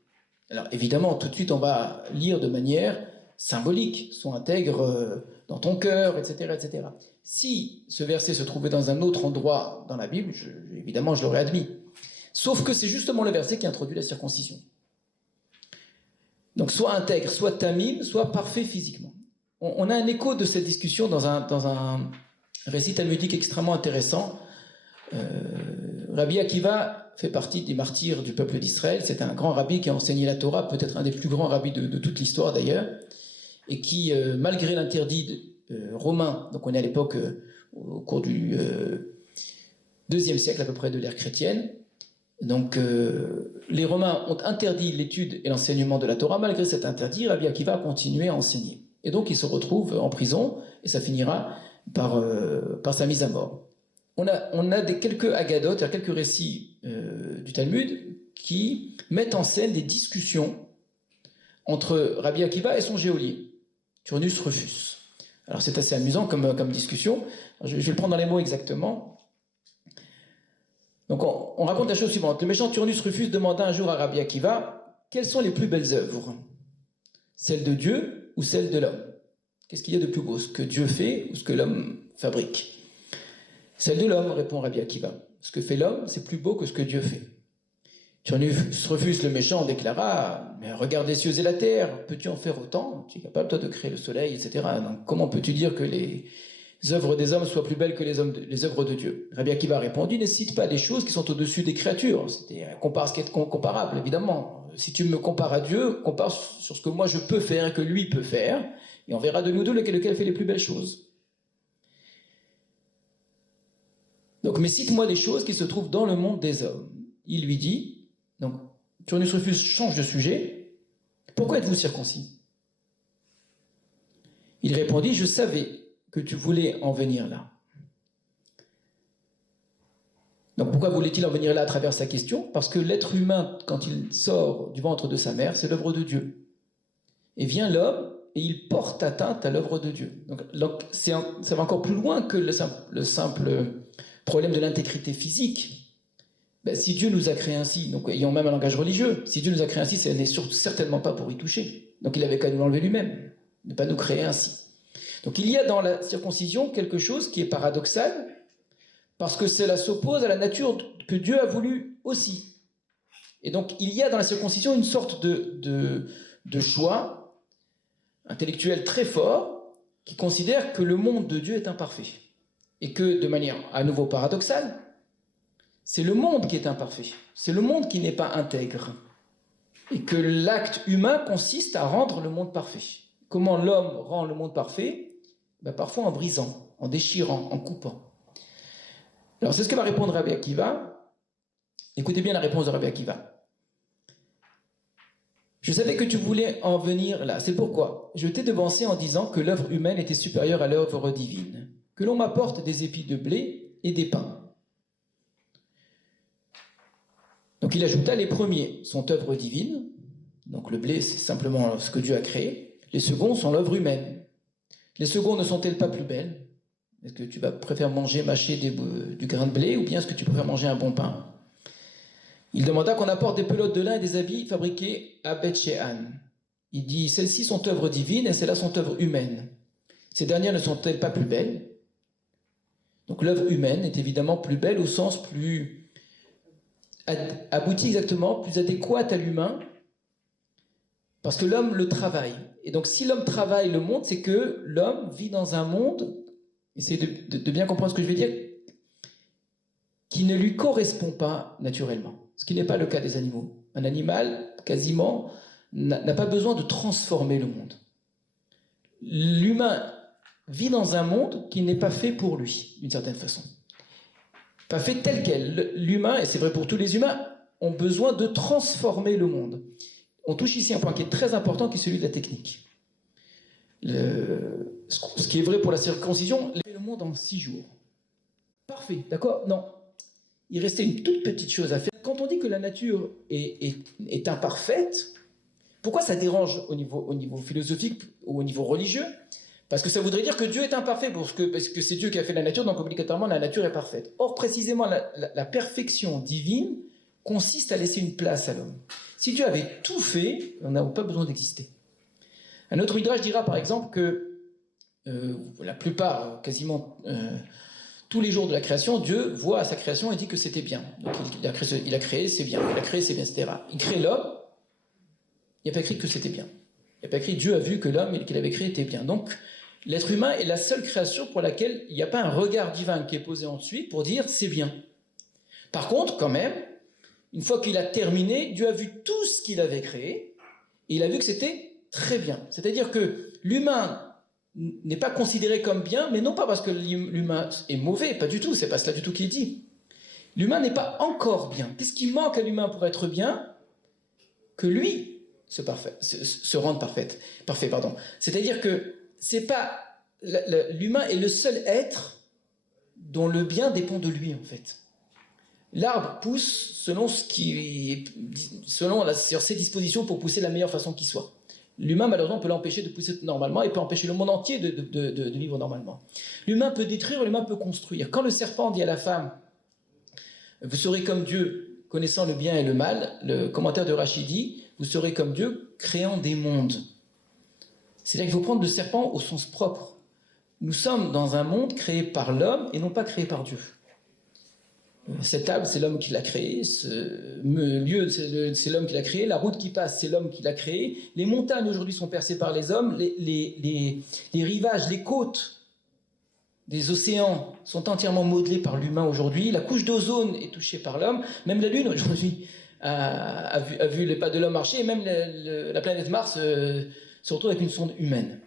Alors évidemment, tout de suite, on va lire de manière symbolique, sois intègre dans ton cœur, etc., etc. Si ce verset se trouvait dans un autre endroit dans la Bible, évidemment, je l'aurais admis. Sauf que c'est justement le verset qui introduit la circoncision. Donc soit intègre, soit tamim, soit parfait physiquement. On a un écho de cette discussion dans un récit talmudique extrêmement intéressant. Rabbi Akiva fait partie des martyrs du peuple d'Israël. C'est un grand rabbi qui a enseigné la Torah, peut-être un des plus grands rabbis de toute l'histoire d'ailleurs, et qui, malgré l'interdit romain, donc on est à l'époque au cours du deuxième siècle à peu près de l'ère chrétienne, donc les Romains ont interdit l'étude et l'enseignement de la Torah. Malgré cet interdit, Rabbi Akiva a continué à enseigner. Et donc il se retrouve en prison, et ça finira par sa mise à mort. On a quelques agadotes, quelques récits du Talmud qui mettent en scène des discussions entre Rabbi Akiva et son geôlier, Turnus Rufus. Alors c'est assez amusant comme discussion. Je vais le prendre dans les mots exactement. Donc on raconte la chose suivante. Le méchant Turnus Rufus demanda un jour à Rabbi Akiva, quelles sont les plus belles œuvres? Celles de Dieu ou celles de l'homme? Qu'est-ce qu'il y a de plus beau, ce que Dieu fait ou ce que l'homme fabrique? Celle de l'homme, répond Rabbi Akiva. Ce que fait l'homme, c'est plus beau que ce que Dieu fait. Turnus Rufus, le méchant, déclara, mais regarde les cieux et la terre, peux-tu en faire autant? Tu es capable, toi, de créer le soleil, etc. Donc, comment peux-tu dire que les œuvres des hommes soient plus belles que les œuvres de Dieu? Rabbi Akiva répondit, ne cite pas des choses qui sont au-dessus des créatures. Compare ce qui est comparable, évidemment. Si tu me compares à Dieu, compare sur ce que moi je peux faire et que lui peut faire, et on verra de nous deux lequel fait les plus belles choses. Donc, mais cite-moi des choses qui se trouvent dans le monde des hommes. Il lui dit, donc, Turnus Rufus change de sujet, pourquoi êtes-vous circoncis? Il répondit, je savais que tu voulais en venir là. Donc, pourquoi voulait-il en venir là à travers sa question? Parce que l'être humain, quand il sort du ventre de sa mère, c'est l'œuvre de Dieu. Et vient l'homme, et il porte atteinte à l'œuvre de Dieu. Donc ça va encore plus loin que le simple problème de l'intégrité physique. Ben, si Dieu nous a créés ainsi, donc ayant même un langage religieux, si Dieu nous a créés ainsi, ce n'est certainement pas pour y toucher. Donc il avait qu'à nous l'enlever lui-même, ne pas nous créer ainsi. Donc il y a dans la circoncision quelque chose qui est paradoxal, parce que cela s'oppose à la nature que Dieu a voulu aussi. Et donc il y a dans la circoncision une sorte de choix intellectuel très fort, qui considère que le monde de Dieu est imparfait. Et que, de manière à nouveau paradoxale, c'est le monde qui est imparfait. C'est le monde qui n'est pas intègre. Et que l'acte humain consiste à rendre le monde parfait. Comment l'homme rend le monde parfait? Ben, parfois en brisant, en déchirant, en coupant. Alors c'est ce que va répondre Rabbi Akiva. Écoutez bien la réponse de Rabbi Akiva. Je savais que tu voulais en venir là. C'est pourquoi je t'ai devancé en disant que l'œuvre humaine était supérieure à l'œuvre divine. Que l'on m'apporte des épis de blé et des pains. Donc il ajouta, les premiers sont œuvres divines. Donc le blé, c'est simplement ce que Dieu a créé. Les seconds sont l'œuvre humaine. Les seconds ne sont-elles pas plus belles? Est-ce que tu préfères manger, mâcher du grain de blé ou bien est-ce que tu préfères manger un bon pain? Il demanda qu'on apporte des pelotes de lin et des habits fabriqués à Beth-Shean. Il dit, celles-ci sont œuvres divines et celles-là sont œuvres humaines. Ces dernières ne sont-elles pas plus belles? Donc l'œuvre humaine est évidemment plus belle au sens plus abouti exactement, plus adéquate à l'humain, parce que l'homme le travaille. Et donc si l'homme travaille le monde, c'est que l'homme vit dans un monde, essayez de bien comprendre ce que je vais dire, qui ne lui correspond pas naturellement. Ce qui n'est pas le cas des animaux. Un animal, quasiment, n'a pas besoin de transformer le monde. L'humain vit dans un monde qui n'est pas fait pour lui, d'une certaine façon. Pas fait tel quel. L'humain, et c'est vrai pour tous les humains, ont besoin de transformer le monde. On touche ici un point qui est très important, qui est celui de la technique. Ce qui est vrai pour la circoncision, il fait le monde en 6 jours. Parfait, d'accord? Non. Il restait une toute petite chose à faire. Quand on dit que la nature est imparfaite, pourquoi ça dérange au niveau philosophique ou au niveau religieux? Parce que ça voudrait dire que Dieu est imparfait, parce que c'est Dieu qui a fait la nature, donc obligatoirement la nature est parfaite. Or, précisément, la perfection divine consiste à laisser une place à l'homme. Si Dieu avait tout fait, on n'a pas besoin d'exister. Un autre midrash dira par exemple que la plupart, quasiment tous les jours de la création, Dieu voit à sa création et dit que c'était bien. Donc il a créé, c'est bien. Il a créé, c'est bien, etc. Il crée l'homme, il n'a pas écrit que c'était bien. Il n'a pas écrit Dieu a vu que l'homme qu'il avait créé était bien. Donc l'être humain est la seule création pour laquelle il n'y a pas un regard divin qui est posé ensuite pour dire c'est bien. Par contre, quand même, une fois qu'il a terminé, Dieu a vu tout ce qu'il avait créé et il a vu que c'était très bien. C'est-à-dire que l'humain n'est pas considéré comme bien, mais non pas parce que l'humain est mauvais, pas du tout, c'est pas cela du tout qu'il dit. L'humain n'est pas encore bien. Qu'est-ce qui manque à l'humain pour être bien? Que lui se rende parfait. C'est-à-dire que c'est pas l'humain est le seul être dont le bien dépend de lui en fait. L'arbre pousse selon sur ses dispositions pour pousser de la meilleure façon qui soit. L'humain, malheureusement, peut l'empêcher de pousser normalement et peut empêcher le monde entier de vivre normalement. L'humain peut détruire, l'humain peut construire. Quand le serpent dit à la femme « Vous serez comme Dieu, connaissant le bien et le mal », le commentaire de Rachid dit « Vous serez comme Dieu, créant des mondes ». C'est-à-dire qu'il faut prendre le serpent au sens propre. Nous sommes dans un monde créé par l'homme et non pas créé par Dieu. Cette table, c'est l'homme qui l'a créée, ce lieu, c'est l'homme qui l'a créé, la route qui passe, c'est l'homme qui l'a créée, les montagnes aujourd'hui sont percées par les hommes, les rivages, les côtes des océans sont entièrement modelées par l'humain aujourd'hui, la couche d'ozone est touchée par l'homme, même la Lune aujourd'hui a vu les pas de l'homme marcher, et même la planète Mars se retrouve avec une sonde humaine.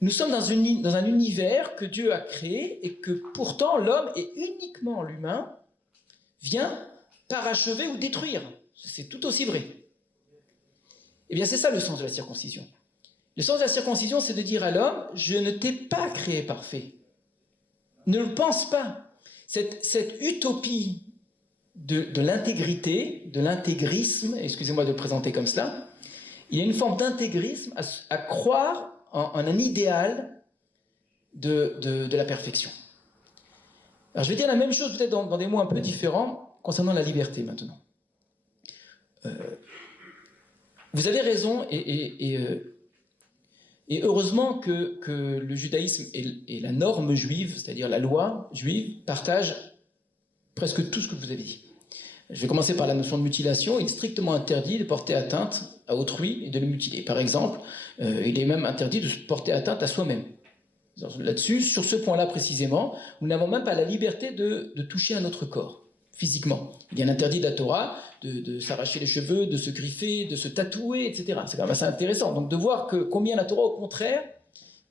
Nous sommes dans un univers que Dieu a créé et que pourtant l'homme, et uniquement l'humain, vient parachever ou détruire. C'est tout aussi vrai. Eh bien, c'est ça le sens de la circoncision. Le sens de la circoncision, c'est de dire à l'homme, je ne t'ai pas créé parfait. Ne le pense pas. Cette utopie de l'intégrité, de l'intégrisme, excusez-moi de le présenter comme cela, il y a une forme d'intégrisme à croire en un idéal de la perfection. Alors je vais dire la même chose peut-être dans des mots un peu différents concernant la liberté maintenant. Vous avez raison et heureusement que le judaïsme et la norme juive, c'est-à-dire la loi juive, partagent presque tout ce que vous avez dit. Je vais commencer par la notion de mutilation. Il est strictement interdit de porter atteinte à autrui et de le mutiler. Par exemple, il est même interdit de porter atteinte à soi-même. Là-dessus, sur ce point-là précisément, nous n'avons même pas la liberté de toucher à notre corps, physiquement. Il y a un interdit de la Torah de s'arracher les cheveux, de se griffer, de se tatouer, etc. C'est quand même assez intéressant. Donc de voir combien la Torah, au contraire,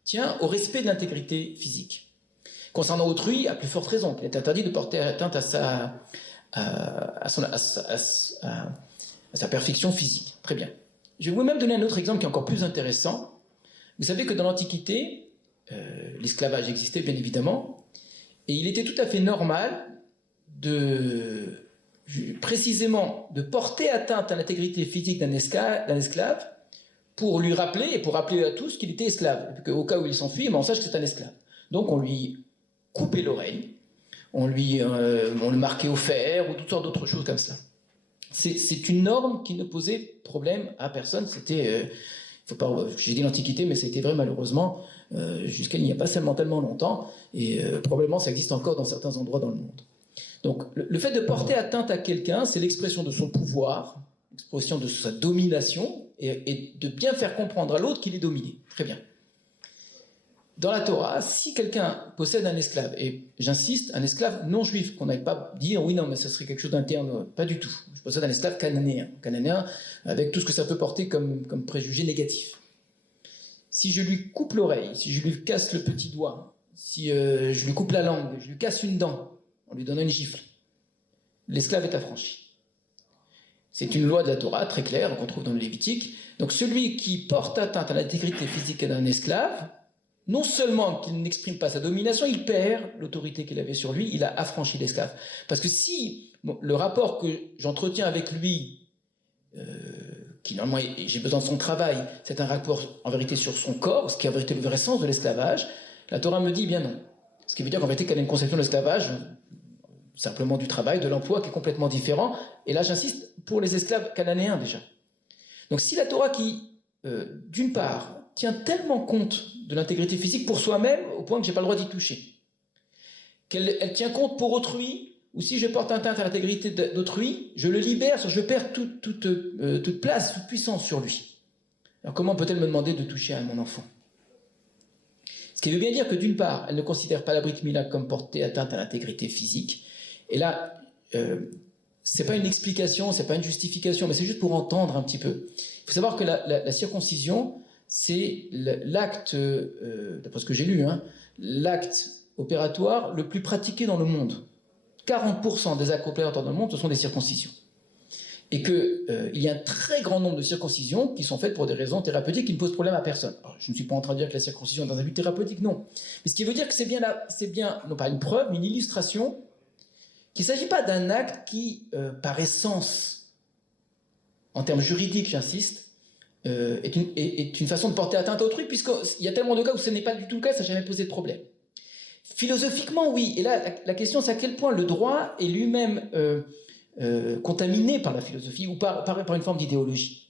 tient au respect de l'intégrité physique. Concernant autrui, à plus forte raison, il est interdit de porter atteinte à sa perfection physique. Très bien. Je vais vous-même donner un autre exemple qui est encore plus intéressant. Vous savez que dans l'Antiquité, l'esclavage existait bien évidemment, et il était tout à fait normal précisément de porter atteinte à l'intégrité physique d'un esclave pour lui rappeler, et pour rappeler à tous qu'il était esclave, et qu'au cas où il s'enfuit, on sache que c'est un esclave. Donc on lui coupait l'oreille, on le marquait au fer, ou toutes sortes d'autres choses comme ça. C'est une norme qui ne posait problème à personne. C'était, j'ai dit l'Antiquité, mais ça a été vrai malheureusement jusqu'à il n'y a pas seulement tellement longtemps, et probablement ça existe encore dans certains endroits dans le monde. Donc le fait de porter atteinte à quelqu'un, c'est l'expression de son pouvoir, l'expression de sa domination, et de bien faire comprendre à l'autre qu'il est dominé. Très bien. Dans la Torah, si quelqu'un possède un esclave, et j'insiste, un esclave non juif, qu'on n'aille pas dire oui, non, mais ça serait quelque chose d'interne, pas du tout. Je possède un esclave cananéen, avec tout ce que ça peut porter comme préjugé négatif. Si je lui coupe l'oreille, si je lui casse le petit doigt, si je lui coupe la langue, je lui casse une dent, en lui donnant une gifle, l'esclave est affranchi. C'est une loi de la Torah très claire qu'on trouve dans le Lévitique. Donc celui qui porte atteinte à l'intégrité physique d'un esclave, non seulement qu'il n'exprime pas sa domination, il perd l'autorité qu'il avait sur lui, il a affranchi l'esclave. Parce que si le rapport que j'entretiens avec lui, qui normalement j'ai besoin de son travail, c'est un rapport en vérité sur son corps, ce qui est en vérité le vrai sens de l'esclavage, la Torah me dit bien non. Ce qui veut dire qu'en vérité qu'elle a une conception de l'esclavage, simplement du travail, de l'emploi, qui est complètement différent. Et là j'insiste, pour les esclaves cananéens déjà. Donc si la Torah qui, d'une part, tient tellement compte de l'intégrité physique pour soi-même, au point que je n'ai pas le droit d'y toucher, qu'elle tient compte pour autrui, ou si je porte atteinte à l'intégrité d'autrui, je le libère, je perds toute place, toute puissance sur lui. Alors comment peut-elle me demander de toucher à mon enfant? Ce qui veut bien dire que d'une part, elle ne considère pas la Brit Mila comme porter atteinte à l'intégrité physique, et là, c'est pas une explication, c'est pas une justification, mais c'est juste pour entendre un petit peu. Il faut savoir que la circoncision, c'est l'acte, d'après ce que j'ai lu, l'acte opératoire le plus pratiqué dans le monde. 40% des actes opératoires dans le monde, ce sont des circoncisions. Et qu'il y a un très grand nombre de circoncisions qui sont faites pour des raisons thérapeutiques qui ne posent problème à personne. Alors, je ne suis pas en train de dire que la circoncision est dans un but thérapeutique, non. Mais ce qui veut dire que c'est bien, non pas une preuve, mais une illustration, qu'il ne s'agit pas d'un acte qui, par essence, en termes juridiques, j'insiste, est une façon de porter atteinte à autrui, puisqu'il y a tellement de cas où ce n'est pas du tout le cas, ça n'a jamais posé de problème. Philosophiquement, oui. Et là, la question, c'est à quel point le droit est lui-même contaminé par la philosophie ou par une forme d'idéologie.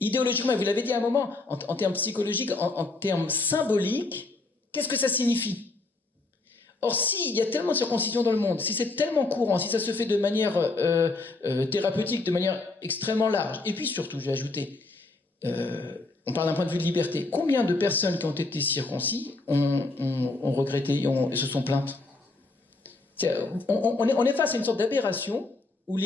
Idéologiquement, vous l'avez dit à un moment, en termes psychologiques, en termes symboliques, qu'est-ce que ça signifie? Or, s'il y a tellement de circoncision dans le monde, si c'est tellement courant, si ça se fait de manière thérapeutique, de manière extrêmement large, et puis surtout, je vais ajouter, on parle d'un point de vue de liberté, combien de personnes qui ont été circoncis ont regretté et se sont plaintes? On est face à une sorte d'aberration où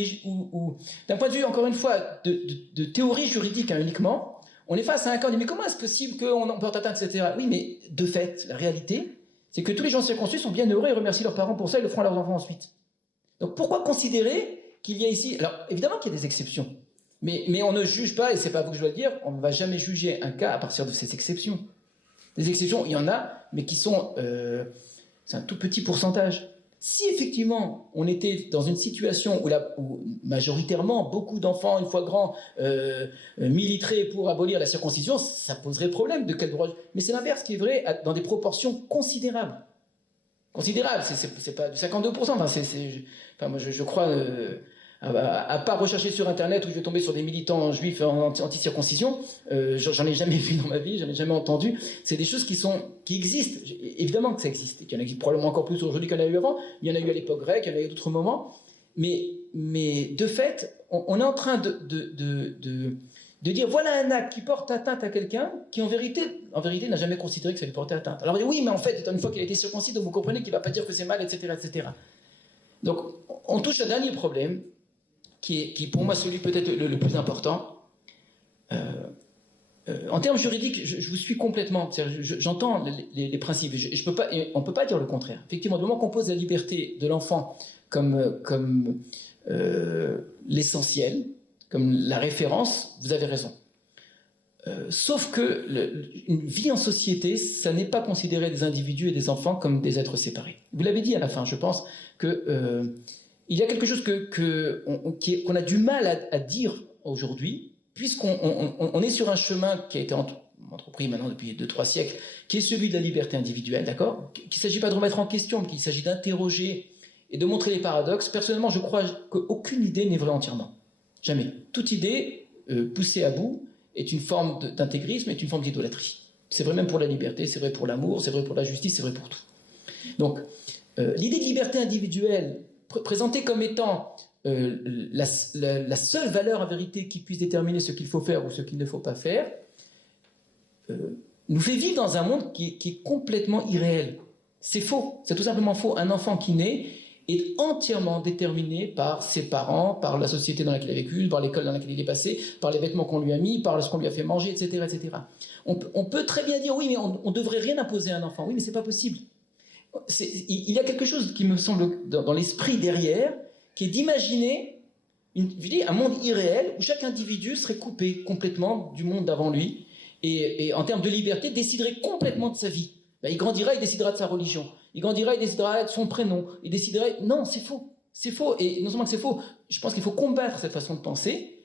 d'un point de vue, encore une fois, de théorie juridique uniquement, on est face à un cas, on dit mais comment est-ce possible qu'on porte atteinte, etc. Oui, mais de fait, la réalité, c'est que tous les gens circoncis sont bien heureux et remercient leurs parents pour ça et le feront à leurs enfants ensuite. Donc pourquoi considérer qu'il y a ici... Alors évidemment qu'il y a des exceptions, mais on ne juge pas, et c'est pas vous que je dois le dire, on ne va jamais juger un cas à partir de ces exceptions. Des exceptions, il y en a, mais qui sont... c'est un tout petit pourcentage. Si effectivement on était dans une situation où majoritairement beaucoup d'enfants, une fois grands, militeraient pour abolir la circoncision, ça poserait problème de quel droit. Mais c'est l'inverse qui est vrai dans des proportions considérables. Considérables, c'est pas de 52%. Enfin, moi je crois, à part rechercher sur Internet où je vais tomber sur des militants juifs anti-circoncision, j'en ai jamais vu dans ma vie, j'en ai jamais entendu. C'est des choses qui existent. Évidemment que ça existe. Il y en a probablement encore plus aujourd'hui qu'il y en a eu avant. Il y en a eu à l'époque grecque, il y en a eu à d'autres moments. Mais de fait, on est en train de dire voilà un acte qui porte atteinte à quelqu'un qui en vérité n'a jamais considéré que ça lui portait atteinte. Alors oui, mais en fait, une fois qu'il a été circoncis, donc vous comprenez qu'il ne va pas dire que c'est mal, etc., etc. Donc on touche à un dernier problème qui est pour moi celui peut-être le plus important. En termes juridiques, je vous suis complètement. J'entends les principes. On ne peut pas dire le contraire. Effectivement, du moment qu'on pose la liberté de l'enfant comme l'essentiel, comme la référence, vous avez raison. Sauf que une vie en société, ça n'est pas considérer des individus et des enfants comme des êtres séparés. Vous l'avez dit à la fin, je pense que il y a quelque chose qu'on a du mal à dire aujourd'hui, puisqu'on est sur un chemin qui a été entrepris maintenant depuis 2-3 siècles, qui est celui de la liberté individuelle, d'accord ? Qu'il ne s'agit pas de remettre en question, mais qu'il s'agit d'interroger et de montrer les paradoxes. Personnellement, je crois qu'aucune idée n'est vraie entièrement. Jamais. Toute idée poussée à bout est une forme d'intégrisme, est une forme d'idolâtrie. C'est vrai même pour la liberté, c'est vrai pour l'amour, c'est vrai pour la justice, c'est vrai pour tout. Donc, l'idée de liberté individuelle, présentée comme étant la seule valeur en vérité qui puisse déterminer ce qu'il faut faire ou ce qu'il ne faut pas faire, nous fait vivre dans un monde qui est complètement irréel. C'est faux, c'est tout simplement faux. Un enfant qui naît est entièrement déterminé par ses parents, par la société dans laquelle il a vécu, par l'école dans laquelle il est passé, par les vêtements qu'on lui a mis, par ce qu'on lui a fait manger, etc. etc. On peut très bien dire, oui, mais on ne devrait rien imposer à un enfant. Oui, mais ce n'est pas possible. Il y a quelque chose qui me semble dans l'esprit derrière, qui est d'imaginer un monde irréel où chaque individu serait coupé complètement du monde d'avant lui et en termes de liberté, déciderait complètement de sa vie. Il grandira, il décidera de sa religion. Il grandira, il décidera de son prénom. Il déciderait... Non, c'est faux. C'est faux. Et non seulement que c'est faux, je pense qu'il faut combattre cette façon de penser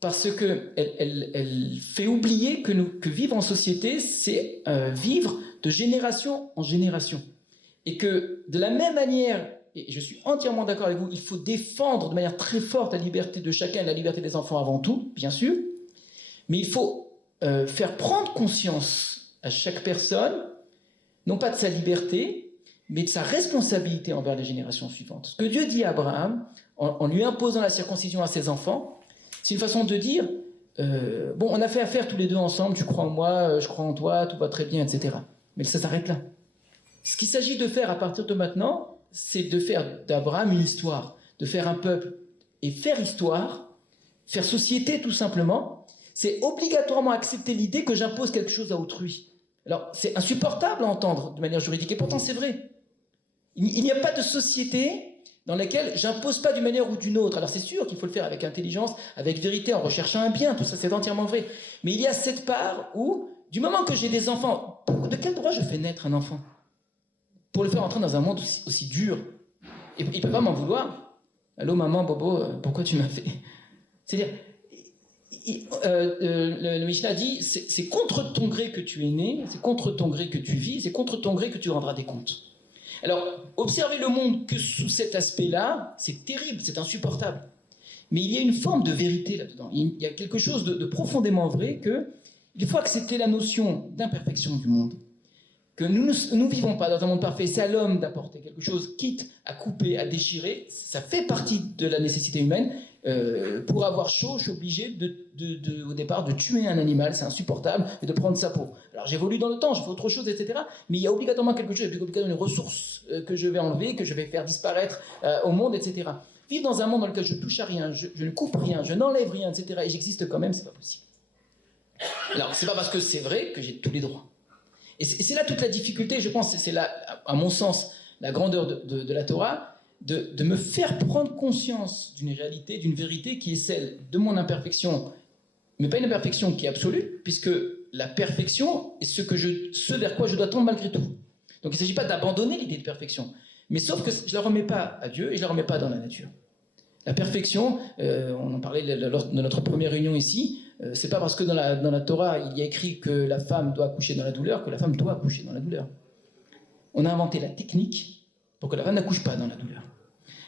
parce qu'elle fait oublier que vivre en société, c'est vivre de génération en génération. Et que de la même manière, et je suis entièrement d'accord avec vous, il faut défendre de manière très forte la liberté de chacun, la liberté des enfants avant tout, bien sûr, mais il faut faire prendre conscience à chaque personne, non pas de sa liberté, mais de sa responsabilité envers les générations suivantes. Ce que Dieu dit à Abraham, en lui imposant la circoncision à ses enfants, c'est une façon de dire, bon, on a fait affaire tous les deux ensemble, tu crois en moi, je crois en toi, tout va très bien, etc. Mais ça s'arrête là. Ce qu'il s'agit de faire à partir de maintenant, c'est de faire d'Abraham une histoire, de faire un peuple et faire histoire, faire société tout simplement. C'est obligatoirement accepter l'idée que j'impose quelque chose à autrui. Alors, c'est insupportable à entendre de manière juridique, et pourtant c'est vrai. Il n'y a pas de société dans laquelle j'impose pas d'une manière ou d'une autre. Alors c'est sûr qu'il faut le faire avec intelligence, avec vérité, en recherchant un bien, tout ça c'est entièrement vrai. Mais il y a cette part où, du moment que j'ai des enfants, de quel droit je fais naître un enfant ? Pour le faire entrer dans un monde aussi dur. Et il ne peut pas m'en vouloir. Allô maman, Bobo, pourquoi tu m'as fait... C'est-à-dire, le Mishnah dit, c'est contre ton gré que tu es né, c'est contre ton gré que tu vis, c'est contre ton gré que tu rendras des comptes. Alors, observer le monde que sous cet aspect-là, c'est terrible, c'est insupportable. Mais il y a une forme de vérité là-dedans. Il y a quelque chose de profondément vrai qu'il faut accepter la notion d'imperfection du monde. Que nous ne vivons pas dans un monde parfait, c'est à l'homme d'apporter quelque chose, quitte à couper, à déchirer, ça fait partie de la nécessité humaine. Pour avoir chaud, je suis obligé au départ de tuer un animal, c'est insupportable, et de prendre sa peau. Alors j'évolue dans le temps, je fais autre chose, etc. Mais il y a obligatoirement quelque chose, il y a obligatoirement une ressource que je vais enlever, que je vais faire disparaître au monde, etc. Vivre dans un monde dans lequel je touche à rien, je ne coupe rien, je n'enlève rien, etc. et j'existe quand même, c'est pas possible. Alors c'est pas parce que c'est vrai que j'ai tous les droits. Et c'est là toute la difficulté, je pense, c'est là, à mon sens, la grandeur de la Torah, de me faire prendre conscience d'une réalité, d'une vérité qui est celle de mon imperfection, mais pas une imperfection qui est absolue, puisque la perfection est ce vers quoi je dois tendre malgré tout. Donc il ne s'agit pas d'abandonner l'idée de perfection, mais sauf que je ne la remets pas à Dieu et je ne la remets pas dans la nature. La perfection, on en parlait lors de notre première réunion ici, c'est pas parce que dans la Torah il y a écrit que la femme doit accoucher dans la douleur que la femme doit accoucher dans la douleur. On a inventé la technique pour que la femme n'accouche pas dans la douleur.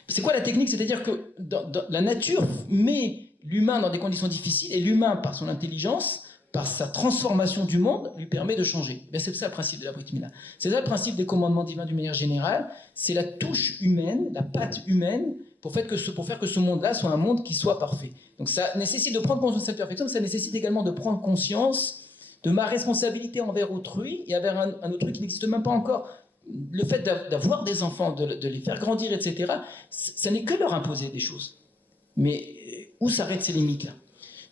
C'est quoi la technique ? C'est-à-dire que dans la nature met l'humain dans des conditions difficiles et l'humain, par son intelligence, par sa transformation du monde, lui permet de changer. Ben c'est ça le principe de la Brit Mila. C'est ça le principe des commandements divins d'une manière générale. C'est la touche humaine, la patte humaine, pour faire que ce monde-là soit un monde qui soit parfait. Donc ça nécessite de prendre conscience de cette perfection, mais ça nécessite également de prendre conscience de ma responsabilité envers autrui et envers un autrui qui n'existe même pas encore. Le fait d'avoir des enfants, de les faire grandir, etc., ça n'est que leur imposer des choses. Mais où s'arrêtent ces limites-là?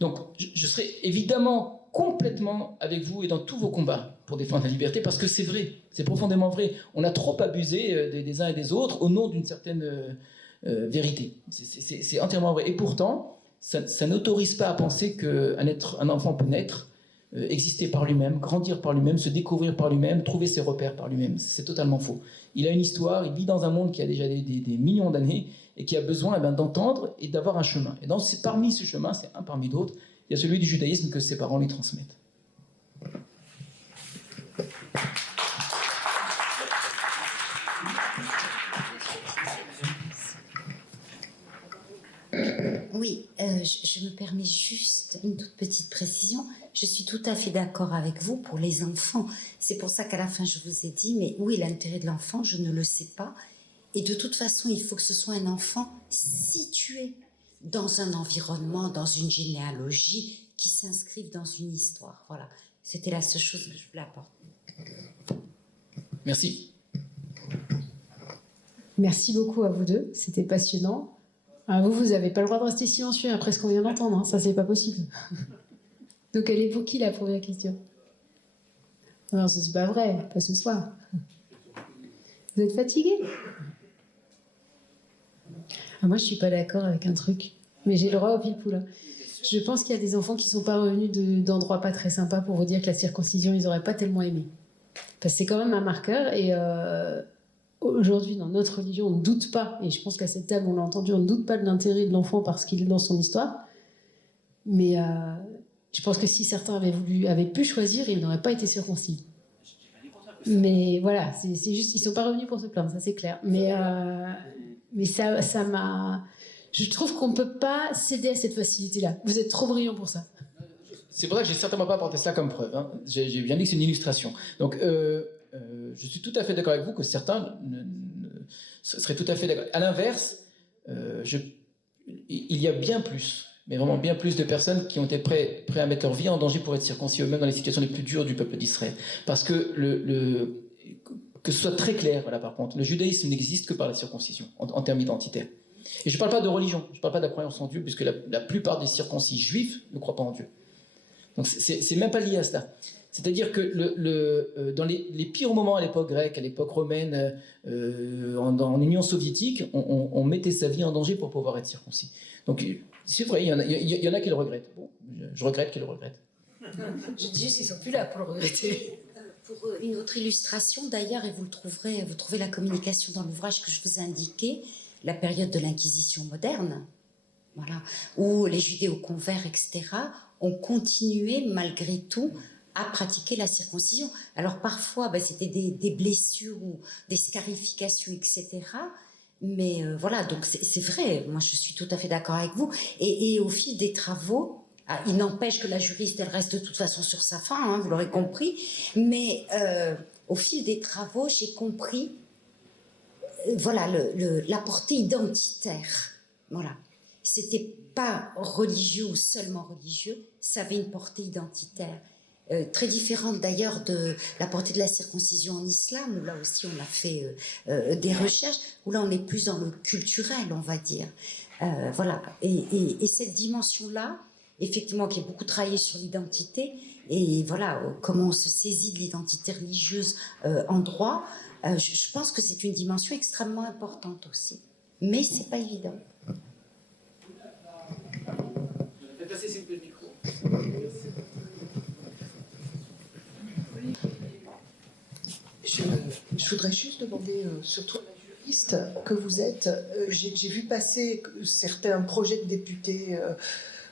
Donc je serai évidemment complètement avec vous et dans tous vos combats pour défendre la liberté, parce que c'est vrai, c'est profondément vrai. On a trop abusé des uns et des autres au nom d'une certaine vérité. C'est entièrement vrai. Et pourtant, ça n'autorise pas à penser qu'un enfant peut naître, exister par lui-même, grandir par lui-même, se découvrir par lui-même, trouver ses repères par lui-même. C'est totalement faux. Il a une histoire, il vit dans un monde qui a déjà des millions d'années et qui a besoin d'entendre et d'avoir un chemin. Et parmi ce chemin, c'est un parmi d'autres, il y a celui du judaïsme que ses parents lui transmettent. Oui, je me permets juste une toute petite précision. Je suis tout à fait d'accord avec vous pour les enfants. C'est pour ça qu'à la fin, je vous ai dit, mais où est l'intérêt de l'enfant? Je ne le sais pas. Et de toute façon, il faut que ce soit un enfant situé dans un environnement, dans une généalogie, qui s'inscrive dans une histoire. Voilà, c'était la seule chose que je voulais apporter. Merci. Merci beaucoup à vous deux, c'était passionnant. Vous n'avez pas le droit de rester silencieux après ce qu'on vient d'entendre, hein. Ça c'est pas possible. Donc elle est pour qui la première question? Non, ça c'est pas vrai, pas ce soir. Vous êtes fatigué? Moi je suis pas d'accord avec un truc, mais j'ai le droit au pile-poule, hein. Je pense qu'il y a des enfants qui sont pas revenus d'endroits pas très sympas pour vous dire que la circoncision ils auraient pas tellement aimé. Parce que c'est quand même un marqueur et aujourd'hui, dans notre religion, on ne doute pas, et je pense qu'à cette table, on l'a entendu, on ne doute pas de l'intérêt de l'enfant parce qu'il est dans son histoire. Mais je pense que si certains avaient pu choisir, ils n'auraient pas été circoncis. Mais voilà, c'est juste, ils ne sont pas revenus pour se plaindre, ça c'est clair. Mais ça m'a... Je trouve qu'on ne peut pas céder à cette facilité-là. Vous êtes trop brillant pour ça. C'est pour ça que j'ai certainement pas apporté ça comme preuve, hein. J'ai bien dit que c'est une illustration. Donc, je suis tout à fait d'accord avec vous que certains seraient tout à fait d'accord. À l'inverse, il y a bien plus, mais vraiment bien plus de personnes qui ont été prêts à mettre leur vie en danger pour être circoncis eux-mêmes dans les situations les plus dures du peuple d'Israël. Parce que que ce soit très clair, voilà, par contre, le judaïsme n'existe que par la circoncision, en termes identitaires. Et je ne parle pas de religion, je ne parle pas de la croyance en Dieu, puisque la plupart des circoncis juifs ne croient pas en Dieu. Donc c'est même pas lié à cela. C'est-à-dire que dans les pires moments à l'époque grecque, à l'époque romaine, en Union soviétique, on mettait sa vie en danger pour pouvoir être circoncis. Donc c'est vrai, il y en a qui le regrettent. Bon, je regrette qu'ils le regrettent. Je dis juste qu'ils ne sont plus là pour le regretter. Pour une autre illustration d'ailleurs, et vous trouvez la communication dans l'ouvrage que je vous ai indiqué, la période de l'Inquisition moderne, voilà, où les judéo-converts, etc., ont continué malgré tout à pratiquer la circoncision. Alors parfois, c'était des blessures ou des scarifications, etc. Mais voilà, donc c'est vrai, moi je suis tout à fait d'accord avec vous. Et au fil des travaux, il n'empêche que la juriste, elle reste de toute façon sur sa faim, hein, vous l'aurez compris, mais au fil des travaux, j'ai compris voilà, la portée identitaire. Voilà. C'était pas religieux ou seulement religieux, ça avait une portée identitaire. Très différente d'ailleurs de la portée de la circoncision en islam, où là aussi on a fait des recherches, où là on est plus dans le culturel, on va dire. Voilà. Et cette dimension-là, effectivement, qui est beaucoup travaillée sur l'identité, et voilà, comment on se saisit de l'identité religieuse en droit, je pense que c'est une dimension extrêmement importante aussi. Mais c'est pas évident. Je vais passer s'il vous plaît le micro. Je voudrais juste demander, surtout à la juriste que vous êtes, j'ai vu passer certains projets de députés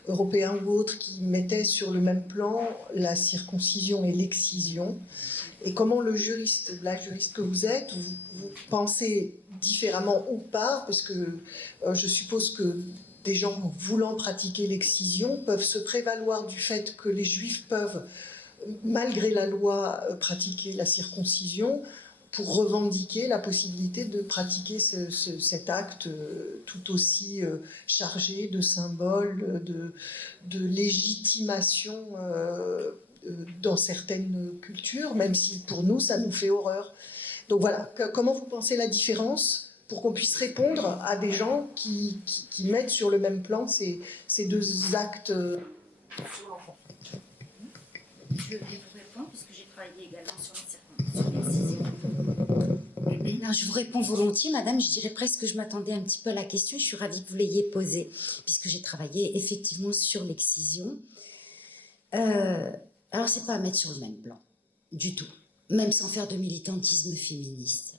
européens ou autres qui mettaient sur le même plan la circoncision et l'excision. Et comment la juriste que vous êtes, vous pensez différemment ou pas, parce que je suppose que des gens voulant pratiquer l'excision peuvent se prévaloir du fait que les juifs peuvent, malgré la loi, pratiquer la circoncision pour revendiquer la possibilité de pratiquer cet acte tout aussi chargé de symboles, de légitimation dans certaines cultures, même si pour nous, ça nous fait horreur. Donc voilà, comment vous pensez la différence pour qu'on puisse répondre à des gens qui mettent sur le même plan ces deux actes sur l'enfant? Je vais vous répondre, puisque j'ai travaillé également sur l'excision. Non, je vous réponds volontiers, madame. Je dirais presque que je m'attendais un petit peu à la question. Je suis ravie que vous l'ayez posée, puisque j'ai travaillé effectivement sur l'excision. Alors, c'est pas à mettre sur le même plan, du tout, même sans faire de militantisme féministe.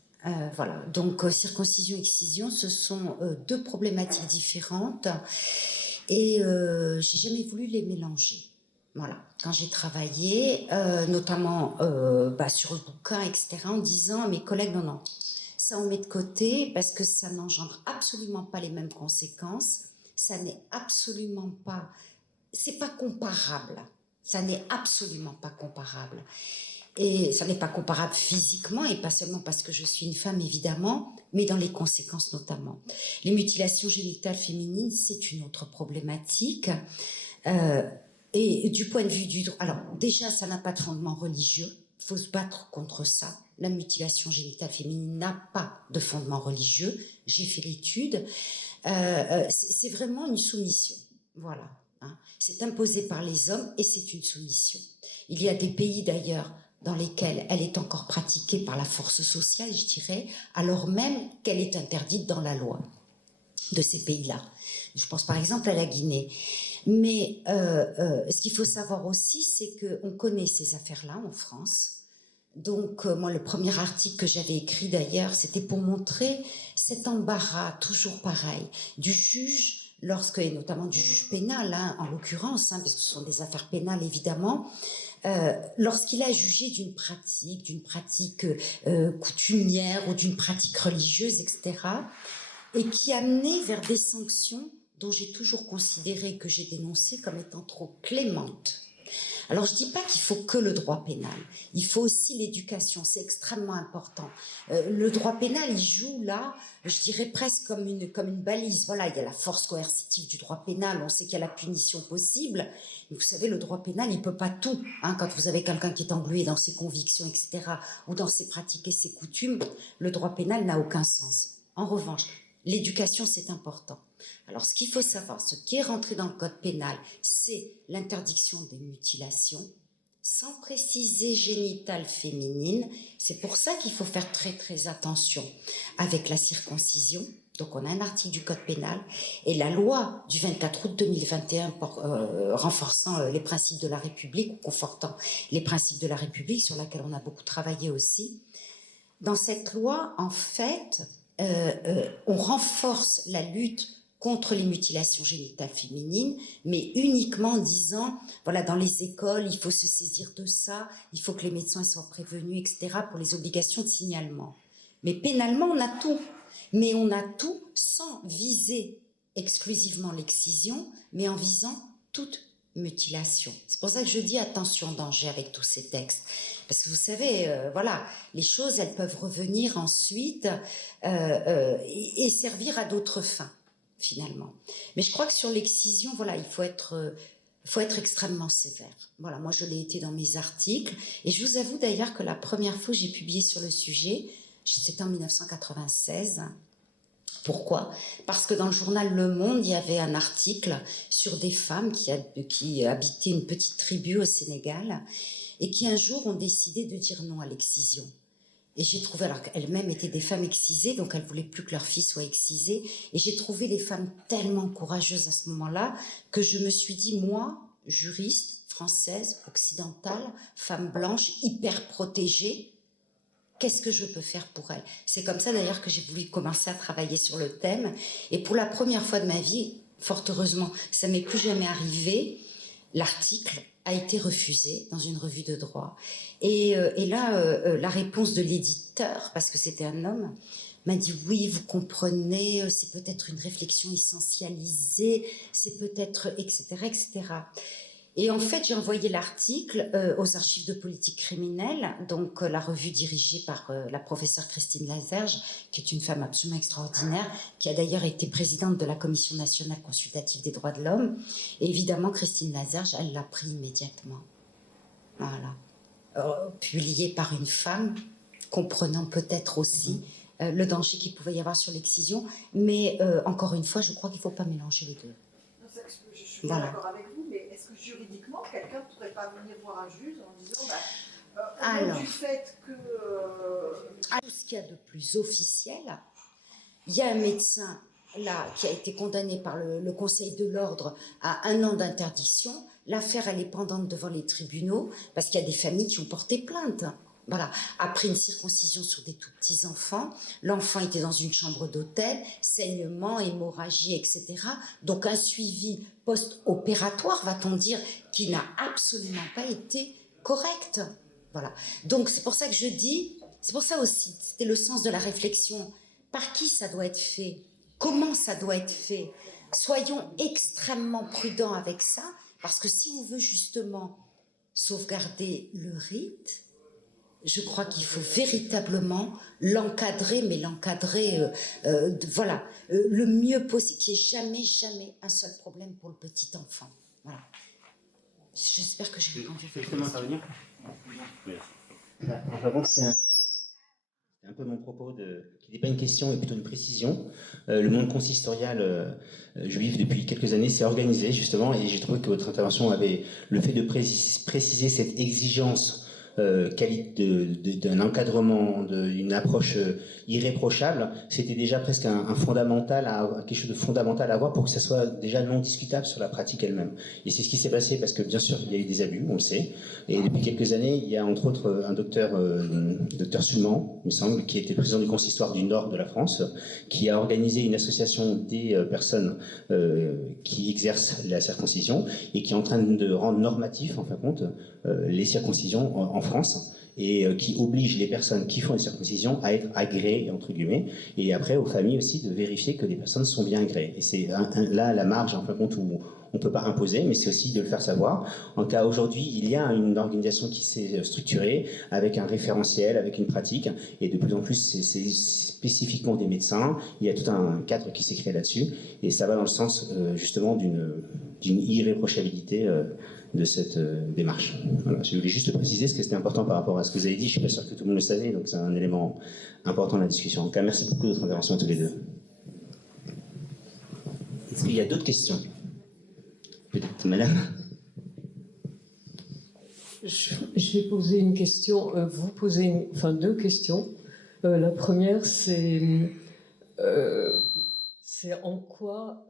Voilà, donc circoncision, excision, ce sont deux problématiques différentes, et j'ai jamais voulu les mélanger. Voilà, quand j'ai travaillé, notamment sur le bouquin, etc., en disant à mes collègues, non, ça on met de côté parce que ça n'engendre absolument pas les mêmes conséquences, ça n'est absolument pas, c'est pas comparable, ça n'est absolument pas comparable. Et ça n'est pas comparable physiquement, et pas seulement parce que je suis une femme, évidemment, mais dans les conséquences notamment. Les mutilations génitales féminines, c'est une autre problématique. Et du point de vue du droit, alors déjà, ça n'a pas de fondement religieux, il faut se battre contre ça. La mutilation génitale féminine n'a pas de fondement religieux, j'ai fait l'étude. C'est vraiment une soumission, voilà. Hein. C'est imposé par les hommes et c'est une soumission. Il y a des pays d'ailleurs dans lesquels elle est encore pratiquée par la force sociale, je dirais, alors même qu'elle est interdite dans la loi de ces pays-là. Je pense par exemple à la Guinée. Mais ce qu'il faut savoir aussi, c'est qu'on connaît ces affaires-là en France. Donc, moi, le premier article que j'avais écrit d'ailleurs, c'était pour montrer cet embarras, toujours pareil, du juge, et notamment du juge pénal, hein, en l'occurrence, parce que ce sont des affaires pénales évidemment, lorsqu'il a jugé d'une pratique coutumière ou d'une pratique religieuse, etc., et qui a mené vers des sanctions dont j'ai toujours considéré, que j'ai dénoncé comme étant trop clémentes. Alors je ne dis pas qu'il faut que le droit pénal, il faut aussi l'éducation, c'est extrêmement important. Le droit pénal, il joue là, je dirais presque comme une balise. Voilà, il y a la force coercitive du droit pénal, on sait qu'il y a la punition possible, mais vous savez, le droit pénal, il ne peut pas tout. Hein, quand vous avez quelqu'un qui est englué dans ses convictions, etc., ou dans ses pratiques et ses coutumes, le droit pénal n'a aucun sens. En revanche, l'éducation, c'est important. Alors, ce qu'il faut savoir, ce qui est rentré dans le code pénal, c'est l'interdiction des mutilations, sans préciser génitale féminine. C'est pour ça qu'il faut faire très très attention avec la circoncision. Donc, on a un article du code pénal et la loi du 24 août 2021 renforçant les principes de la République, ou confortant les principes de la République, sur laquelle on a beaucoup travaillé aussi. Dans cette loi, en fait, on renforce la lutte contre les mutilations génitales féminines, mais uniquement en disant, voilà, dans les écoles, il faut se saisir de ça, il faut que les médecins soient prévenus, etc., pour les obligations de signalement. Mais pénalement, on a tout. Mais on a tout sans viser exclusivement l'excision, mais en visant toute mutilation. C'est pour ça que je dis attention, danger avec tous ces textes. Parce que vous savez, voilà, les choses, elles peuvent revenir ensuite et servir à d'autres fins, finalement. Mais je crois que sur l'excision, voilà, il faut être extrêmement sévère. Voilà, moi je l'ai été dans mes articles. Et je vous avoue d'ailleurs que la première fois que j'ai publié sur le sujet, c'était en 1996. Pourquoi ? Parce que dans le journal Le Monde, il y avait un article sur des femmes qui habitaient une petite tribu au Sénégal et qui un jour ont décidé de dire non à l'excision. Et j'ai trouvé, alors qu'elles-mêmes étaient des femmes excisées, donc elles ne voulaient plus que leur fille soit excisée, et j'ai trouvé les femmes tellement courageuses à ce moment-là que je me suis dit, moi, juriste, française, occidentale, femme blanche, hyper protégée, qu'est-ce que je peux faire pour elles ? C'est comme ça d'ailleurs que j'ai voulu commencer à travailler sur le thème, et pour la première fois de ma vie, fort heureusement, ça ne m'est plus jamais arrivé, l'article a été refusé dans une revue de droit. Et là, la réponse de l'éditeur, parce que c'était un homme, m'a dit « Oui, vous comprenez, c'est peut-être une réflexion essentialisée, c'est peut-être... etc. etc. » Et en fait, j'ai envoyé l'article aux archives de politique criminelle, donc la revue dirigée par la professeure Christine Lazerge, qui est une femme absolument extraordinaire, qui a d'ailleurs été présidente de la Commission nationale consultative des droits de l'homme. Et évidemment, Christine Lazerge, elle l'a pris immédiatement. Voilà. Publié par une femme, comprenant peut-être aussi le danger qu'il pouvait y avoir sur l'excision. Mais encore une fois, je crois qu'il ne faut pas mélanger les deux. Je suis d'accord avec vous, mais est-ce que juridiquement, quelqu'un ne pourrait pas venir voir un juge en disant au nom du fait que... Tout ce qu'il y a de plus officiel, il y a un médecin là qui a été condamné par le Conseil de l'ordre à 1 an d'interdiction. L'affaire, elle est pendante devant les tribunaux parce qu'il y a des familles qui ont porté plainte. Voilà. Après une circoncision sur des tout petits enfants, l'enfant était dans une chambre d'hôtel, saignement, hémorragie, etc. Donc un suivi post-opératoire, va-t-on dire, qui n'a absolument pas été correct. Voilà. Donc c'est pour ça que je dis, c'est pour ça aussi, c'était le sens de la réflexion. Par qui ça doit être fait? Comment ça doit être fait? Soyons extrêmement prudents avec ça, parce que si on veut justement sauvegarder le rite, je crois qu'il faut véritablement l'encadrer, mais l'encadrer, voilà, le mieux possible, qu'il n'y ait jamais un seul problème pour le petit enfant. Voilà. J'espère que j'ai répondu. C'est un peu mon propos, qui n'est pas une question, mais plutôt une précision. Le monde consistorial juif, depuis quelques années, s'est organisé, justement, et j'ai trouvé que votre intervention avait le fait de préciser cette exigence d'un encadrement, d'une approche irréprochable, c'était déjà presque un fondamental, quelque chose de fondamental à avoir pour que ça soit déjà non discutable sur la pratique elle-même. Et c'est ce qui s'est passé parce que bien sûr il y a eu des abus, on le sait, et depuis quelques années il y a entre autres un docteur Sulman, il me semble, qui était président du consistoire du Nord de la France, qui a organisé une association des personnes qui exercent la circoncision et qui est en train de rendre normatif en fin de compte les circoncisions en France, et qui oblige les personnes qui font une circoncision à être agréées, entre guillemets, et après aux familles aussi de vérifier que les personnes sont bien agréées. Et c'est là la marge, en fin de compte, où on ne peut pas imposer, mais c'est aussi de le faire savoir. En cas aujourd'hui, il y a une organisation qui s'est structurée avec un référentiel, avec une pratique, et de plus en plus, c'est spécifiquement des médecins. Il y a tout un cadre qui s'est créé là-dessus, et ça va dans le sens justement d'une irréprochabilité de cette démarche. Voilà, je voulais juste préciser ce que c'était important par rapport à ce que vous avez dit. Je suis pas sûr que tout le monde le savait, donc c'est un élément important de la discussion. En tout cas, merci beaucoup de votre intervention à tous les deux. Est-ce qu'il y a d'autres questions? Peut-être, madame? Je vais poser une question, vous posez deux questions. La première, c'est en quoi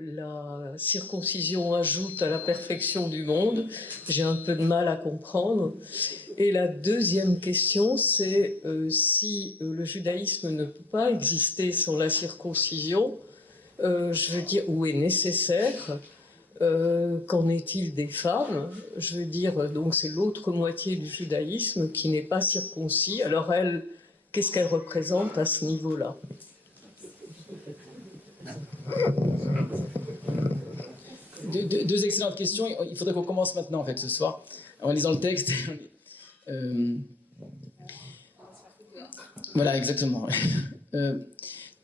la circoncision ajoute à la perfection du monde. J'ai un peu de mal à comprendre. Et la deuxième question, c'est si le judaïsme ne peut pas exister sans la circoncision, je veux dire, ou est nécessaire, qu'en est-il des femmes? Je veux dire, donc c'est l'autre moitié du judaïsme qui n'est pas circoncis. Alors elle, qu'est-ce qu'elle représente à ce niveau-là? Deux excellentes questions. Il faudrait qu'on commence maintenant, en fait, ce soir, en lisant le texte. Voilà, exactement.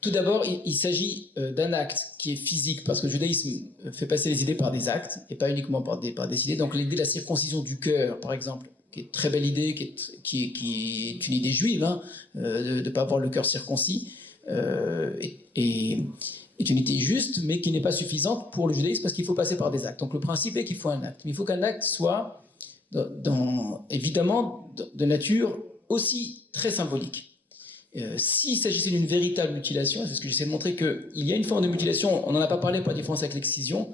Tout d'abord, il s'agit d'un acte qui est physique, parce que le judaïsme fait passer les idées par des actes, et pas uniquement par des idées. Donc l'idée de la circoncision du cœur, par exemple, qui est une très belle idée, qui est une idée juive, hein, de ne pas avoir le cœur circoncis, est une idée juste, mais qui n'est pas suffisante pour le judaïsme, parce qu'il faut passer par des actes. Donc le principe est qu'il faut un acte. Mais il faut qu'un acte soit, évidemment, de nature aussi très symbolique. S'il s'agissait d'une véritable mutilation, c'est ce que j'essaie de montrer, qu'il y a une forme de mutilation, on n'en a pas parlé pour la différence avec l'excision,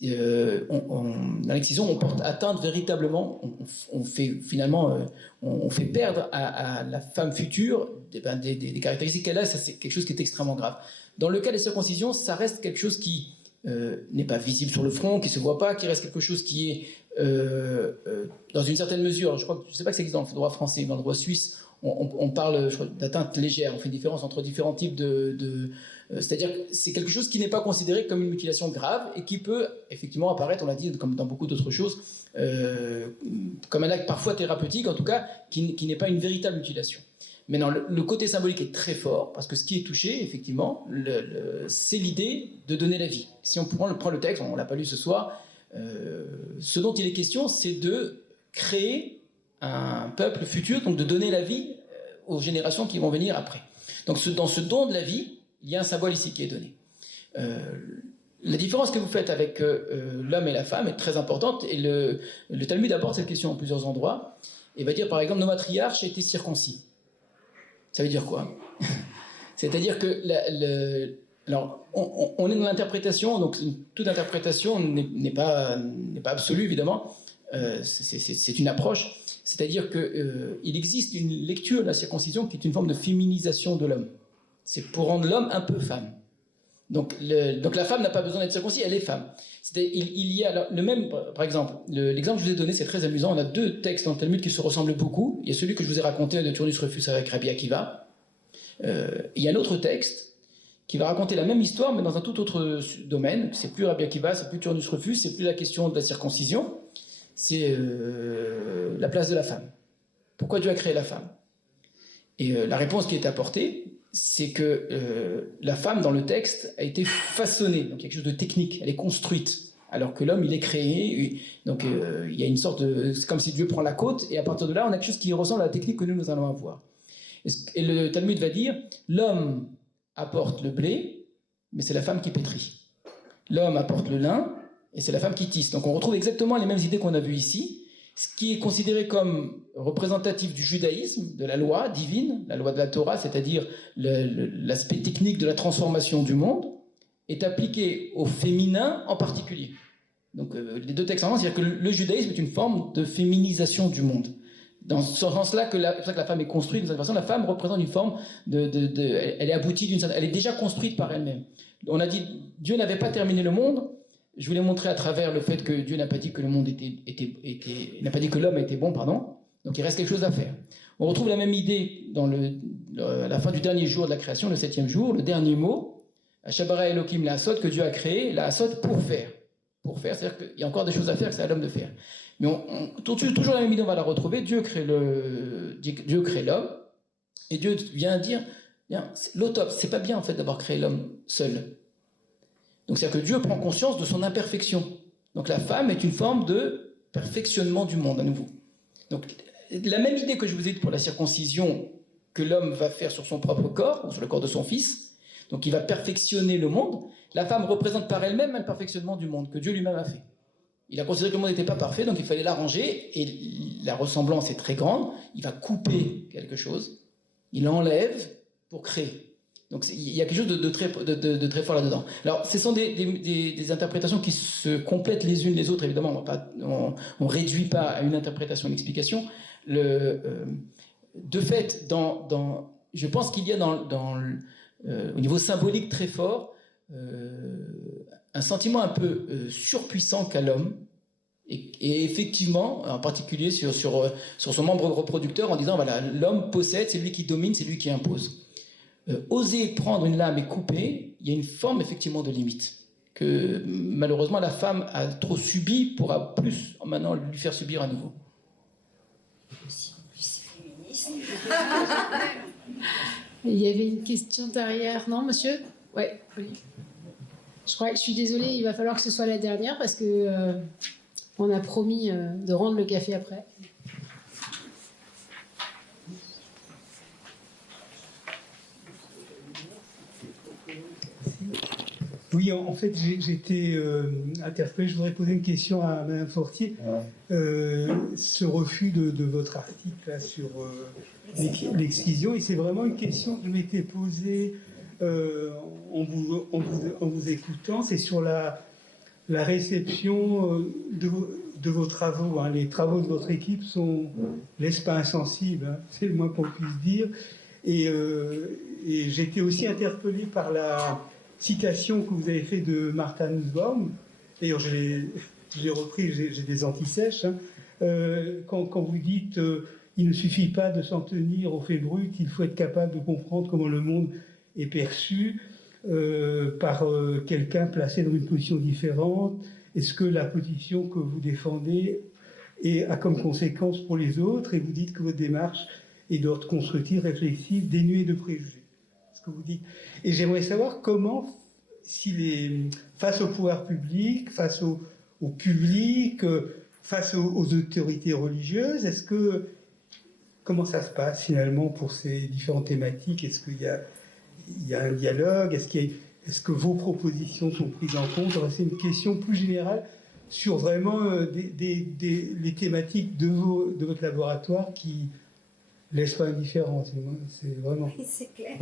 dans l'excision, on porte atteinte véritablement, on fait finalement, on fait perdre à la femme future des caractéristiques qu'elle a, ça c'est quelque chose qui est extrêmement grave. Dans le cas des circoncisions, ça reste quelque chose qui n'est pas visible sur le front, qui ne se voit pas, qui reste quelque chose qui est dans une certaine mesure, je ne sais pas que ça existe dans le droit français, mais dans le droit suisse, on parle d'atteinte légère, on fait une différence entre différents types c'est-à-dire que c'est quelque chose qui n'est pas considéré comme une mutilation grave et qui peut effectivement apparaître, on l'a dit, comme dans beaucoup d'autres choses, comme un acte parfois thérapeutique, en tout cas, qui n'est pas une véritable mutilation. Maintenant, le côté symbolique est très fort, parce que ce qui est touché, effectivement, c'est l'idée de donner la vie. Si on prend le texte, on ne l'a pas lu ce soir, ce dont il est question, c'est de créer un peuple futur, donc de donner la vie aux générations qui vont venir après. Donc dans ce don de la vie, il y a un symbole ici qui est donné. La différence que vous faites avec l'homme et la femme est très importante, et le Talmud aborde cette question en plusieurs endroits, et va dire par exemple, nos matriarches étaient circoncis. Ça veut dire quoi? C'est-à-dire que alors, on est dans l'interprétation, donc toute interprétation n'est pas absolue, évidemment. C'est une approche. C'est-à-dire qu'il existe une lecture de la circoncision qui est une forme de féminisation de l'homme. C'est pour rendre l'homme un peu femme. Donc la femme n'a pas besoin d'être circoncis, elle est femme. Il y a le même, par exemple, l'exemple que je vous ai donné, c'est très amusant. On a deux textes dans le Talmud qui se ressemblent beaucoup. Il y a celui que je vous ai raconté de Turnus Rufus avec Rabbi Akiva. Il y a un autre texte qui va raconter la même histoire, mais dans un tout autre domaine. C'est plus Rabbi Akiva, c'est plus Turnus Rufus, c'est plus la question de la circoncision, c'est la place de la femme. Pourquoi Dieu a créé la femme? Et la réponse qui est apportée, c'est que la femme, dans le texte, a été façonnée, donc quelque chose de technique, elle est construite, alors que l'homme, il est créé, donc il y a une sorte de... C'est comme si Dieu prend la côte, et à partir de là, on a quelque chose qui ressemble à la technique que nous allons avoir. Et le Talmud va dire, l'homme apporte le blé, mais c'est la femme qui pétrit. L'homme apporte le lin, et c'est la femme qui tisse. Donc on retrouve exactement les mêmes idées qu'on a vues ici, ce qui est considéré comme représentatif du judaïsme, de la loi divine, la loi de la Torah, c'est-à-dire l'aspect technique de la transformation du monde, est appliqué au féminin en particulier. Donc les deux textes en c'est-à-dire que le judaïsme est une forme de féminisation du monde. Dans ce sens-là, c'est pour ça que la femme est construite d'une certaine façon. La femme représente une forme elle est aboutie elle est déjà construite par elle-même. On a dit, Dieu n'avait pas terminé le monde. Je voulais montrer à travers le fait que Dieu n'a pas dit que le monde n'a pas dit que l'homme était bon, pardon. Donc il reste quelque chose à faire. On retrouve la même idée dans à la fin du dernier jour de la création, le 7e jour, le dernier mot, Shabara Elohim la Asot, que Dieu a créé, la Asot pour faire. Pour faire, c'est-à-dire qu'il y a encore des choses à faire que c'est à l'homme de faire. Mais toujours la même idée, on va la retrouver. Dieu crée l'homme, et Dieu vient dire, l'autope, c'est pas bien en fait d'avoir créé l'homme seul. Donc c'est-à-dire que Dieu prend conscience de son imperfection. Donc la femme est une forme de perfectionnement du monde à nouveau. Donc la même idée que je vous ai dit pour la circoncision que l'homme va faire sur son propre corps, ou sur le corps de son fils, donc il va perfectionner le monde, la femme représente par elle-même un perfectionnement du monde que Dieu lui-même a fait. Il a considéré que le monde n'était pas parfait, donc il fallait l'arranger, et la ressemblance est très grande, il va couper quelque chose, il enlève pour créer. Donc il y a quelque chose de très fort là-dedans. Alors ce sont des interprétations qui se complètent les unes les autres, évidemment, on ne réduit pas à une interprétation, une explication. De fait, je pense qu'il y a au niveau symbolique très fort, un sentiment un peu surpuissant qu'a l'homme, et effectivement, en particulier sur son membre reproducteur, en disant, voilà, l'homme possède, c'est lui qui domine, c'est lui qui impose. Oser prendre une lame et couper, il y a une forme effectivement de limite que malheureusement la femme a trop subi pour plus maintenant lui faire subir à nouveau. Il y avait une question derrière, non monsieur? Ouais, oui. Je suis désolée, il va falloir que ce soit la dernière parce que on a promis de rendre le café après. Oui, en fait, j'ai été interpellé. Je voudrais poser une question à Mme Fortier. Ce refus de votre article là, sur l'excision, et c'est vraiment une question que je m'étais posée en vous écoutant, c'est sur la réception de vos travaux. Hein. Les travaux de votre équipe laissent pas insensible, hein, c'est le moins qu'on puisse dire. Et j'ai été aussi interpellé par la citation que vous avez faite de Martha Nussbaum. D'ailleurs, je l'ai repris, j'ai des antisèches. Hein. Quand vous dites il ne suffit pas de s'en tenir aux faits bruts, il faut être capable de comprendre comment le monde est perçu par quelqu'un placé dans une position différente. Est-ce que la position que vous défendez a comme conséquence pour les autres, et vous dites que votre démarche est d'ordre constructif, réflexif, dénuée de préjugés. Ce que vous dites. Et j'aimerais savoir comment, face au pouvoir public, face au public, face aux autorités religieuses, comment ça se passe finalement pour ces différentes thématiques? Est-ce qu'il y a un dialogue? Est-ce que vos propositions sont prises en compte? C'est une question plus générale sur vraiment les thématiques de votre laboratoire qui ne laissent pas indifférent. C'est vraiment... C'est clair.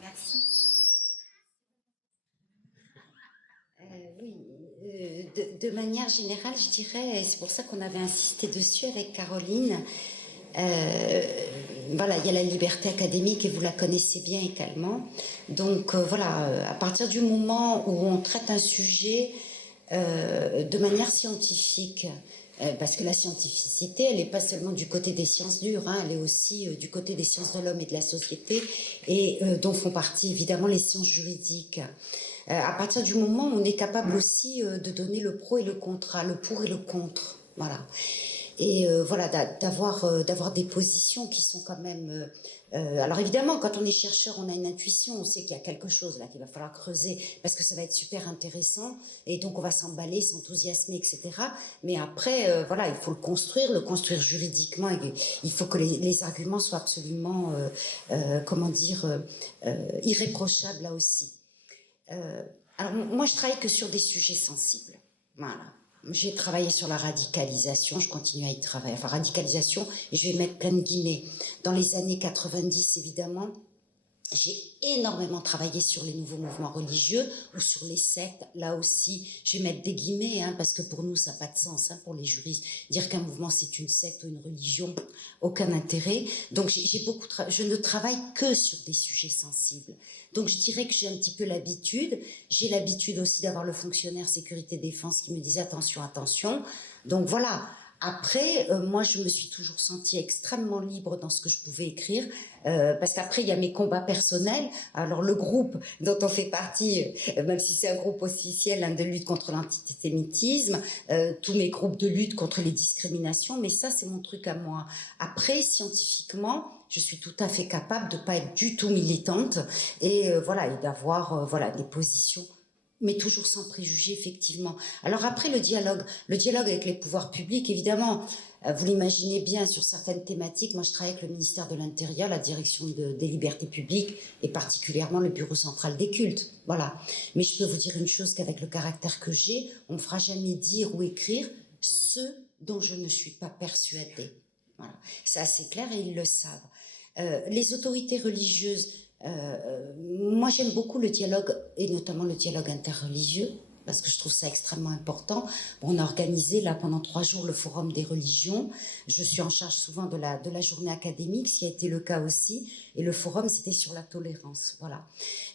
Merci. Oui, de manière générale, je dirais, et c'est pour ça qu'on avait insisté dessus avec Caroline, voilà, il y a la liberté académique et vous la connaissez bien également. Donc voilà, à partir du moment où on traite un sujet de manière scientifique, parce que la scientificité, elle n'est pas seulement du côté des sciences dures, hein, elle est aussi du côté des sciences de l'homme et de la société, et dont font partie évidemment les sciences juridiques. À partir du moment où on est capable aussi de donner le pro et le contre, le pour et le contre, voilà. Et voilà, d'avoir des positions qui sont quand même... alors évidemment, quand on est chercheur, on a une intuition, on sait qu'il y a quelque chose là qu'il va falloir creuser, parce que ça va être super intéressant, et donc on va s'emballer, s'enthousiasmer, etc. Mais après, voilà, il faut le construire juridiquement, et il faut que les arguments soient absolument, comment dire, irréprochables là aussi. Alors moi, je travaille que sur des sujets sensibles, voilà. J'ai travaillé sur la radicalisation, je continue à y travailler, enfin radicalisation, et je vais mettre plein de guillemets. Dans les années 90, évidemment, j'ai énormément travaillé sur les nouveaux mouvements religieux ou sur les sectes. Là aussi, je vais mettre des guillemets, hein, parce que pour nous, ça n'a pas de sens, hein, pour les juristes. Dire qu'un mouvement, c'est une secte ou une religion, aucun intérêt. Donc, je ne travaille que sur des sujets sensibles. Donc, je dirais que j'ai un petit peu l'habitude. J'ai l'habitude aussi d'avoir le fonctionnaire sécurité-défense qui me disait attention, attention. Donc, voilà. Après, moi, je me suis toujours sentie extrêmement libre dans ce que je pouvais écrire, parce qu'après, il y a mes combats personnels. Alors, le groupe dont on fait partie, même si c'est un groupe officiel, hein, de lutte contre l'antisémitisme, tous mes groupes de lutte contre les discriminations, mais ça, c'est mon truc à moi. Après, scientifiquement, je suis tout à fait capable de ne pas être du tout militante et voilà, et d'avoir voilà, des positions, mais toujours sans préjugés, effectivement. Alors après, le dialogue avec les pouvoirs publics, évidemment, vous l'imaginez bien, sur certaines thématiques, moi je travaille avec le ministère de l'Intérieur, la direction des libertés publiques, et particulièrement le bureau central des cultes, voilà. Mais je peux vous dire une chose, qu'avec le caractère que j'ai, on ne me fera jamais dire ou écrire ce dont je ne suis pas persuadée. Voilà. C'est assez clair et ils le savent. Les autorités religieuses, moi j'aime beaucoup le dialogue, et notamment le dialogue interreligieux, parce que je trouve ça extrêmement important. On a organisé là pendant 3 jours le forum des religions. Je suis en charge souvent de la journée académique, ce qui a été le cas aussi. Et le forum, c'était sur la tolérance, voilà.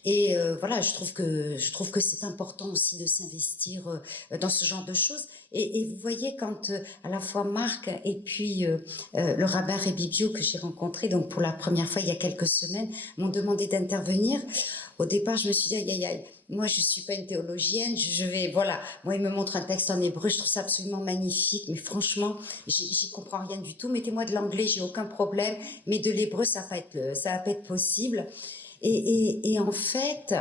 Et voilà, je trouve que c'est important aussi de s'investir dans ce genre de choses. Et vous voyez, quand à la fois Marc et puis le rabbin Rébibio que j'ai rencontré, donc pour la première fois il y a quelques semaines, m'ont demandé d'intervenir. Au départ, je me suis dit, aïe, aïe, moi je suis pas une théologienne, je vais, voilà, moi il me montre un texte en hébreu, je trouve ça absolument magnifique, mais franchement, j'y comprends rien du tout. Mettez-moi de l'anglais, j'ai aucun problème, mais de l'hébreu, ça va pas être possible. Et en fait,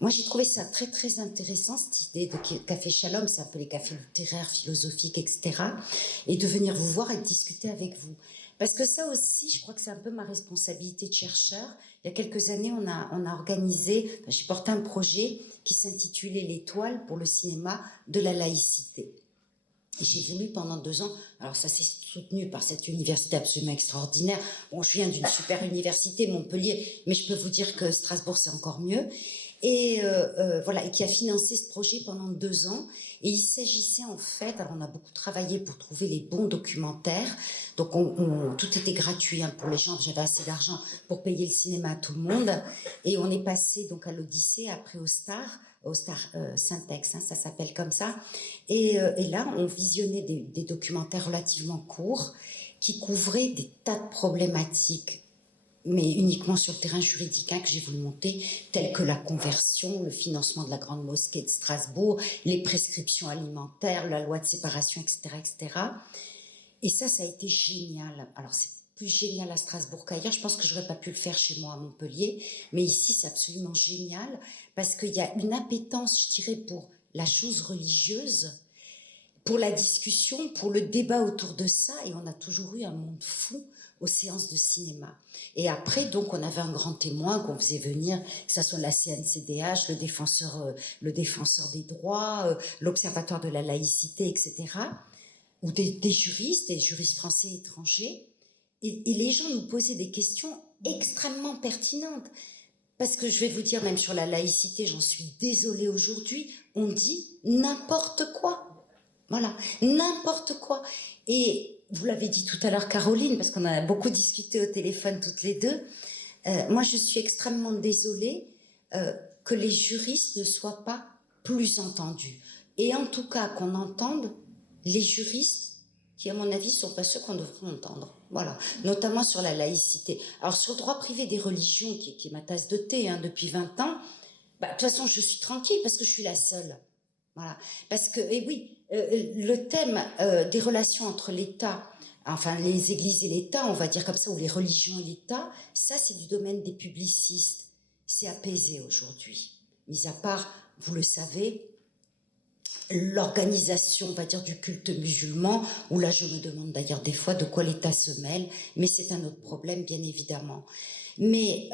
moi j'ai trouvé ça très très intéressant, cette idée de café Shalom, c'est un peu les cafés littéraires, philosophiques, etc. Et de venir vous voir et de discuter avec vous. Parce que ça aussi, je crois que c'est un peu ma responsabilité de chercheur. Il y a quelques années, on a organisé, j'ai porté un projet qui s'intitulait l'Étoile pour le cinéma de la laïcité. J'ai voulu pendant 2 ans, alors ça s'est soutenu par cette université absolument extraordinaire. Bon, je viens d'une super université, Montpellier, mais je peux vous dire que Strasbourg, c'est encore mieux. et voilà, et qui a financé ce projet pendant 2 ans. Et il s'agissait en fait, alors on a beaucoup travaillé pour trouver les bons documentaires, donc tout était gratuit pour les gens, j'avais assez d'argent pour payer le cinéma à tout le monde, et on est passé donc à l'Odyssée, après au Star Syntex, ça s'appelle comme ça, et là on visionnait des documentaires relativement courts qui couvraient des tas de problématiques, mais uniquement sur le terrain juridique, que j'ai voulu monter, telles que la conversion, le financement de la Grande Mosquée de Strasbourg, les prescriptions alimentaires, la loi de séparation, etc., etc. Et ça a été génial. Alors, c'est plus génial à Strasbourg qu'ailleurs. Je pense que je n'aurais pas pu le faire chez moi à Montpellier, mais ici, c'est absolument génial, parce qu'il y a une appétence, je dirais, pour la chose religieuse, pour la discussion, pour le débat autour de ça, et on a toujours eu un monde fou aux séances de cinéma. Et après, donc, on avait un grand témoin qu'on faisait venir, que ce soit la CNCDH, le défenseur des droits, l'Observatoire de la laïcité, etc., ou des juristes français et étrangers. Et les gens nous posaient des questions extrêmement pertinentes. Parce que je vais vous dire, même sur la laïcité, j'en suis désolée aujourd'hui, on dit n'importe quoi. Voilà, n'importe quoi. Et vous l'avez dit tout à l'heure, Caroline, parce qu'on a beaucoup discuté au téléphone toutes les deux, moi je suis extrêmement désolée que les juristes ne soient pas plus entendus. Et en tout cas qu'on entende les juristes qui, à mon avis, ne sont pas ceux qu'on devrait entendre. Voilà, notamment sur la laïcité. Alors sur le droit privé des religions, qui est ma tasse de thé depuis 20 ans, de toute façon je suis tranquille parce que je suis la seule. Voilà, parce que, et oui, le thème des relations entre l'État, enfin les églises et l'État, on va dire comme ça, ou les religions et l'État, ça c'est du domaine des publicistes. C'est apaisé aujourd'hui. Mis à part, vous le savez, l'organisation, on va dire, du culte musulman, où là je me demande d'ailleurs des fois de quoi l'État se mêle, mais c'est un autre problème, bien évidemment. Mais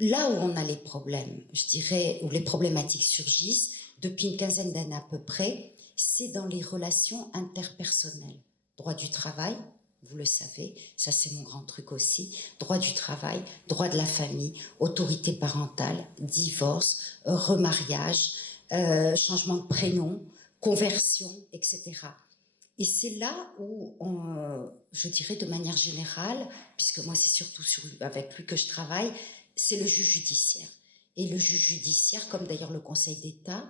là où on a les problèmes, je dirais, où les problématiques surgissent, depuis une quinzaine d'années à peu près, c'est dans les relations interpersonnelles. Droit du travail, vous le savez, ça c'est mon grand truc aussi, droit du travail, droit de la famille, autorité parentale, divorce, remariage, changement de prénom, conversion, etc. Et c'est là où, je dirais de manière générale, puisque moi c'est surtout avec lui que je travaille, c'est le juge judiciaire. Et le juge judiciaire, comme d'ailleurs le Conseil d'État,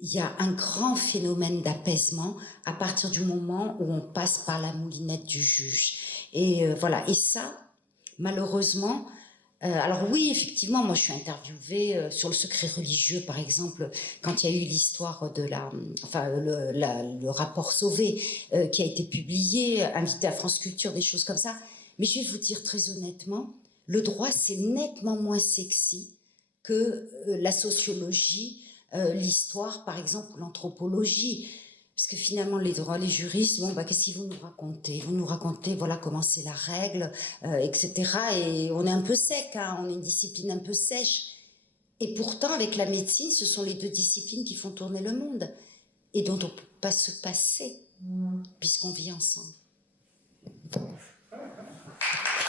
il y a un grand phénomène d'apaisement à partir du moment où on passe par la moulinette du juge. Et voilà, et ça, malheureusement, alors oui, effectivement, moi je suis interviewée sur le secret religieux, par exemple, quand il y a eu l'histoire de le rapport Sauvé qui a été publié, invité à France Culture, des choses comme ça. Mais je vais vous dire très honnêtement, le droit c'est nettement moins sexy que la sociologie, l'histoire, par exemple, ou l'anthropologie. Parce que finalement, les droits, les juristes, qu'est-ce qu'ils vont nous raconter? Ils vont nous raconter, voilà comment c'est la règle, etc. Et on est un peu sec, on est une discipline un peu sèche. Et pourtant, avec la médecine, ce sont les deux disciplines qui font tourner le monde et dont on ne peut pas se passer, puisqu'on vit ensemble.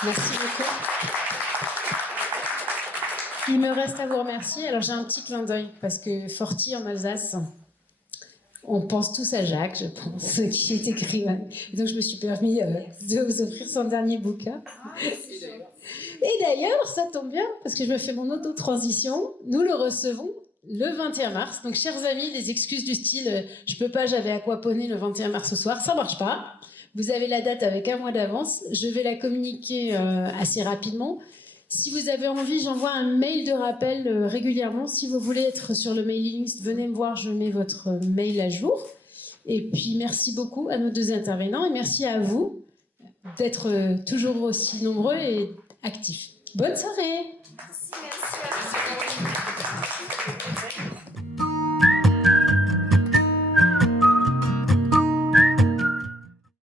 Merci beaucoup. Il me reste à vous remercier. Alors j'ai un petit clin d'œil, parce que Forti en Alsace, on pense tous à Jacques, je pense, qui est écrivain. Donc je me suis permis de vous offrir son dernier bouquin. Et d'ailleurs, ça tombe bien, parce que je me fais mon auto-transition. Nous le recevons le 21 mars. Donc chers amis, des excuses du style « je peux pas, j'avais aquaponé le 21 mars ce soir », ça marche pas. Vous avez la date avec 1 mois d'avance. Je vais la communiquer assez rapidement. Si vous avez envie, j'envoie un mail de rappel régulièrement. Si vous voulez être sur le mailing list, venez me voir, je mets votre mail à jour. Et puis, merci beaucoup à nos 2 intervenants et merci à vous d'être toujours aussi nombreux et actifs. Bonne soirée!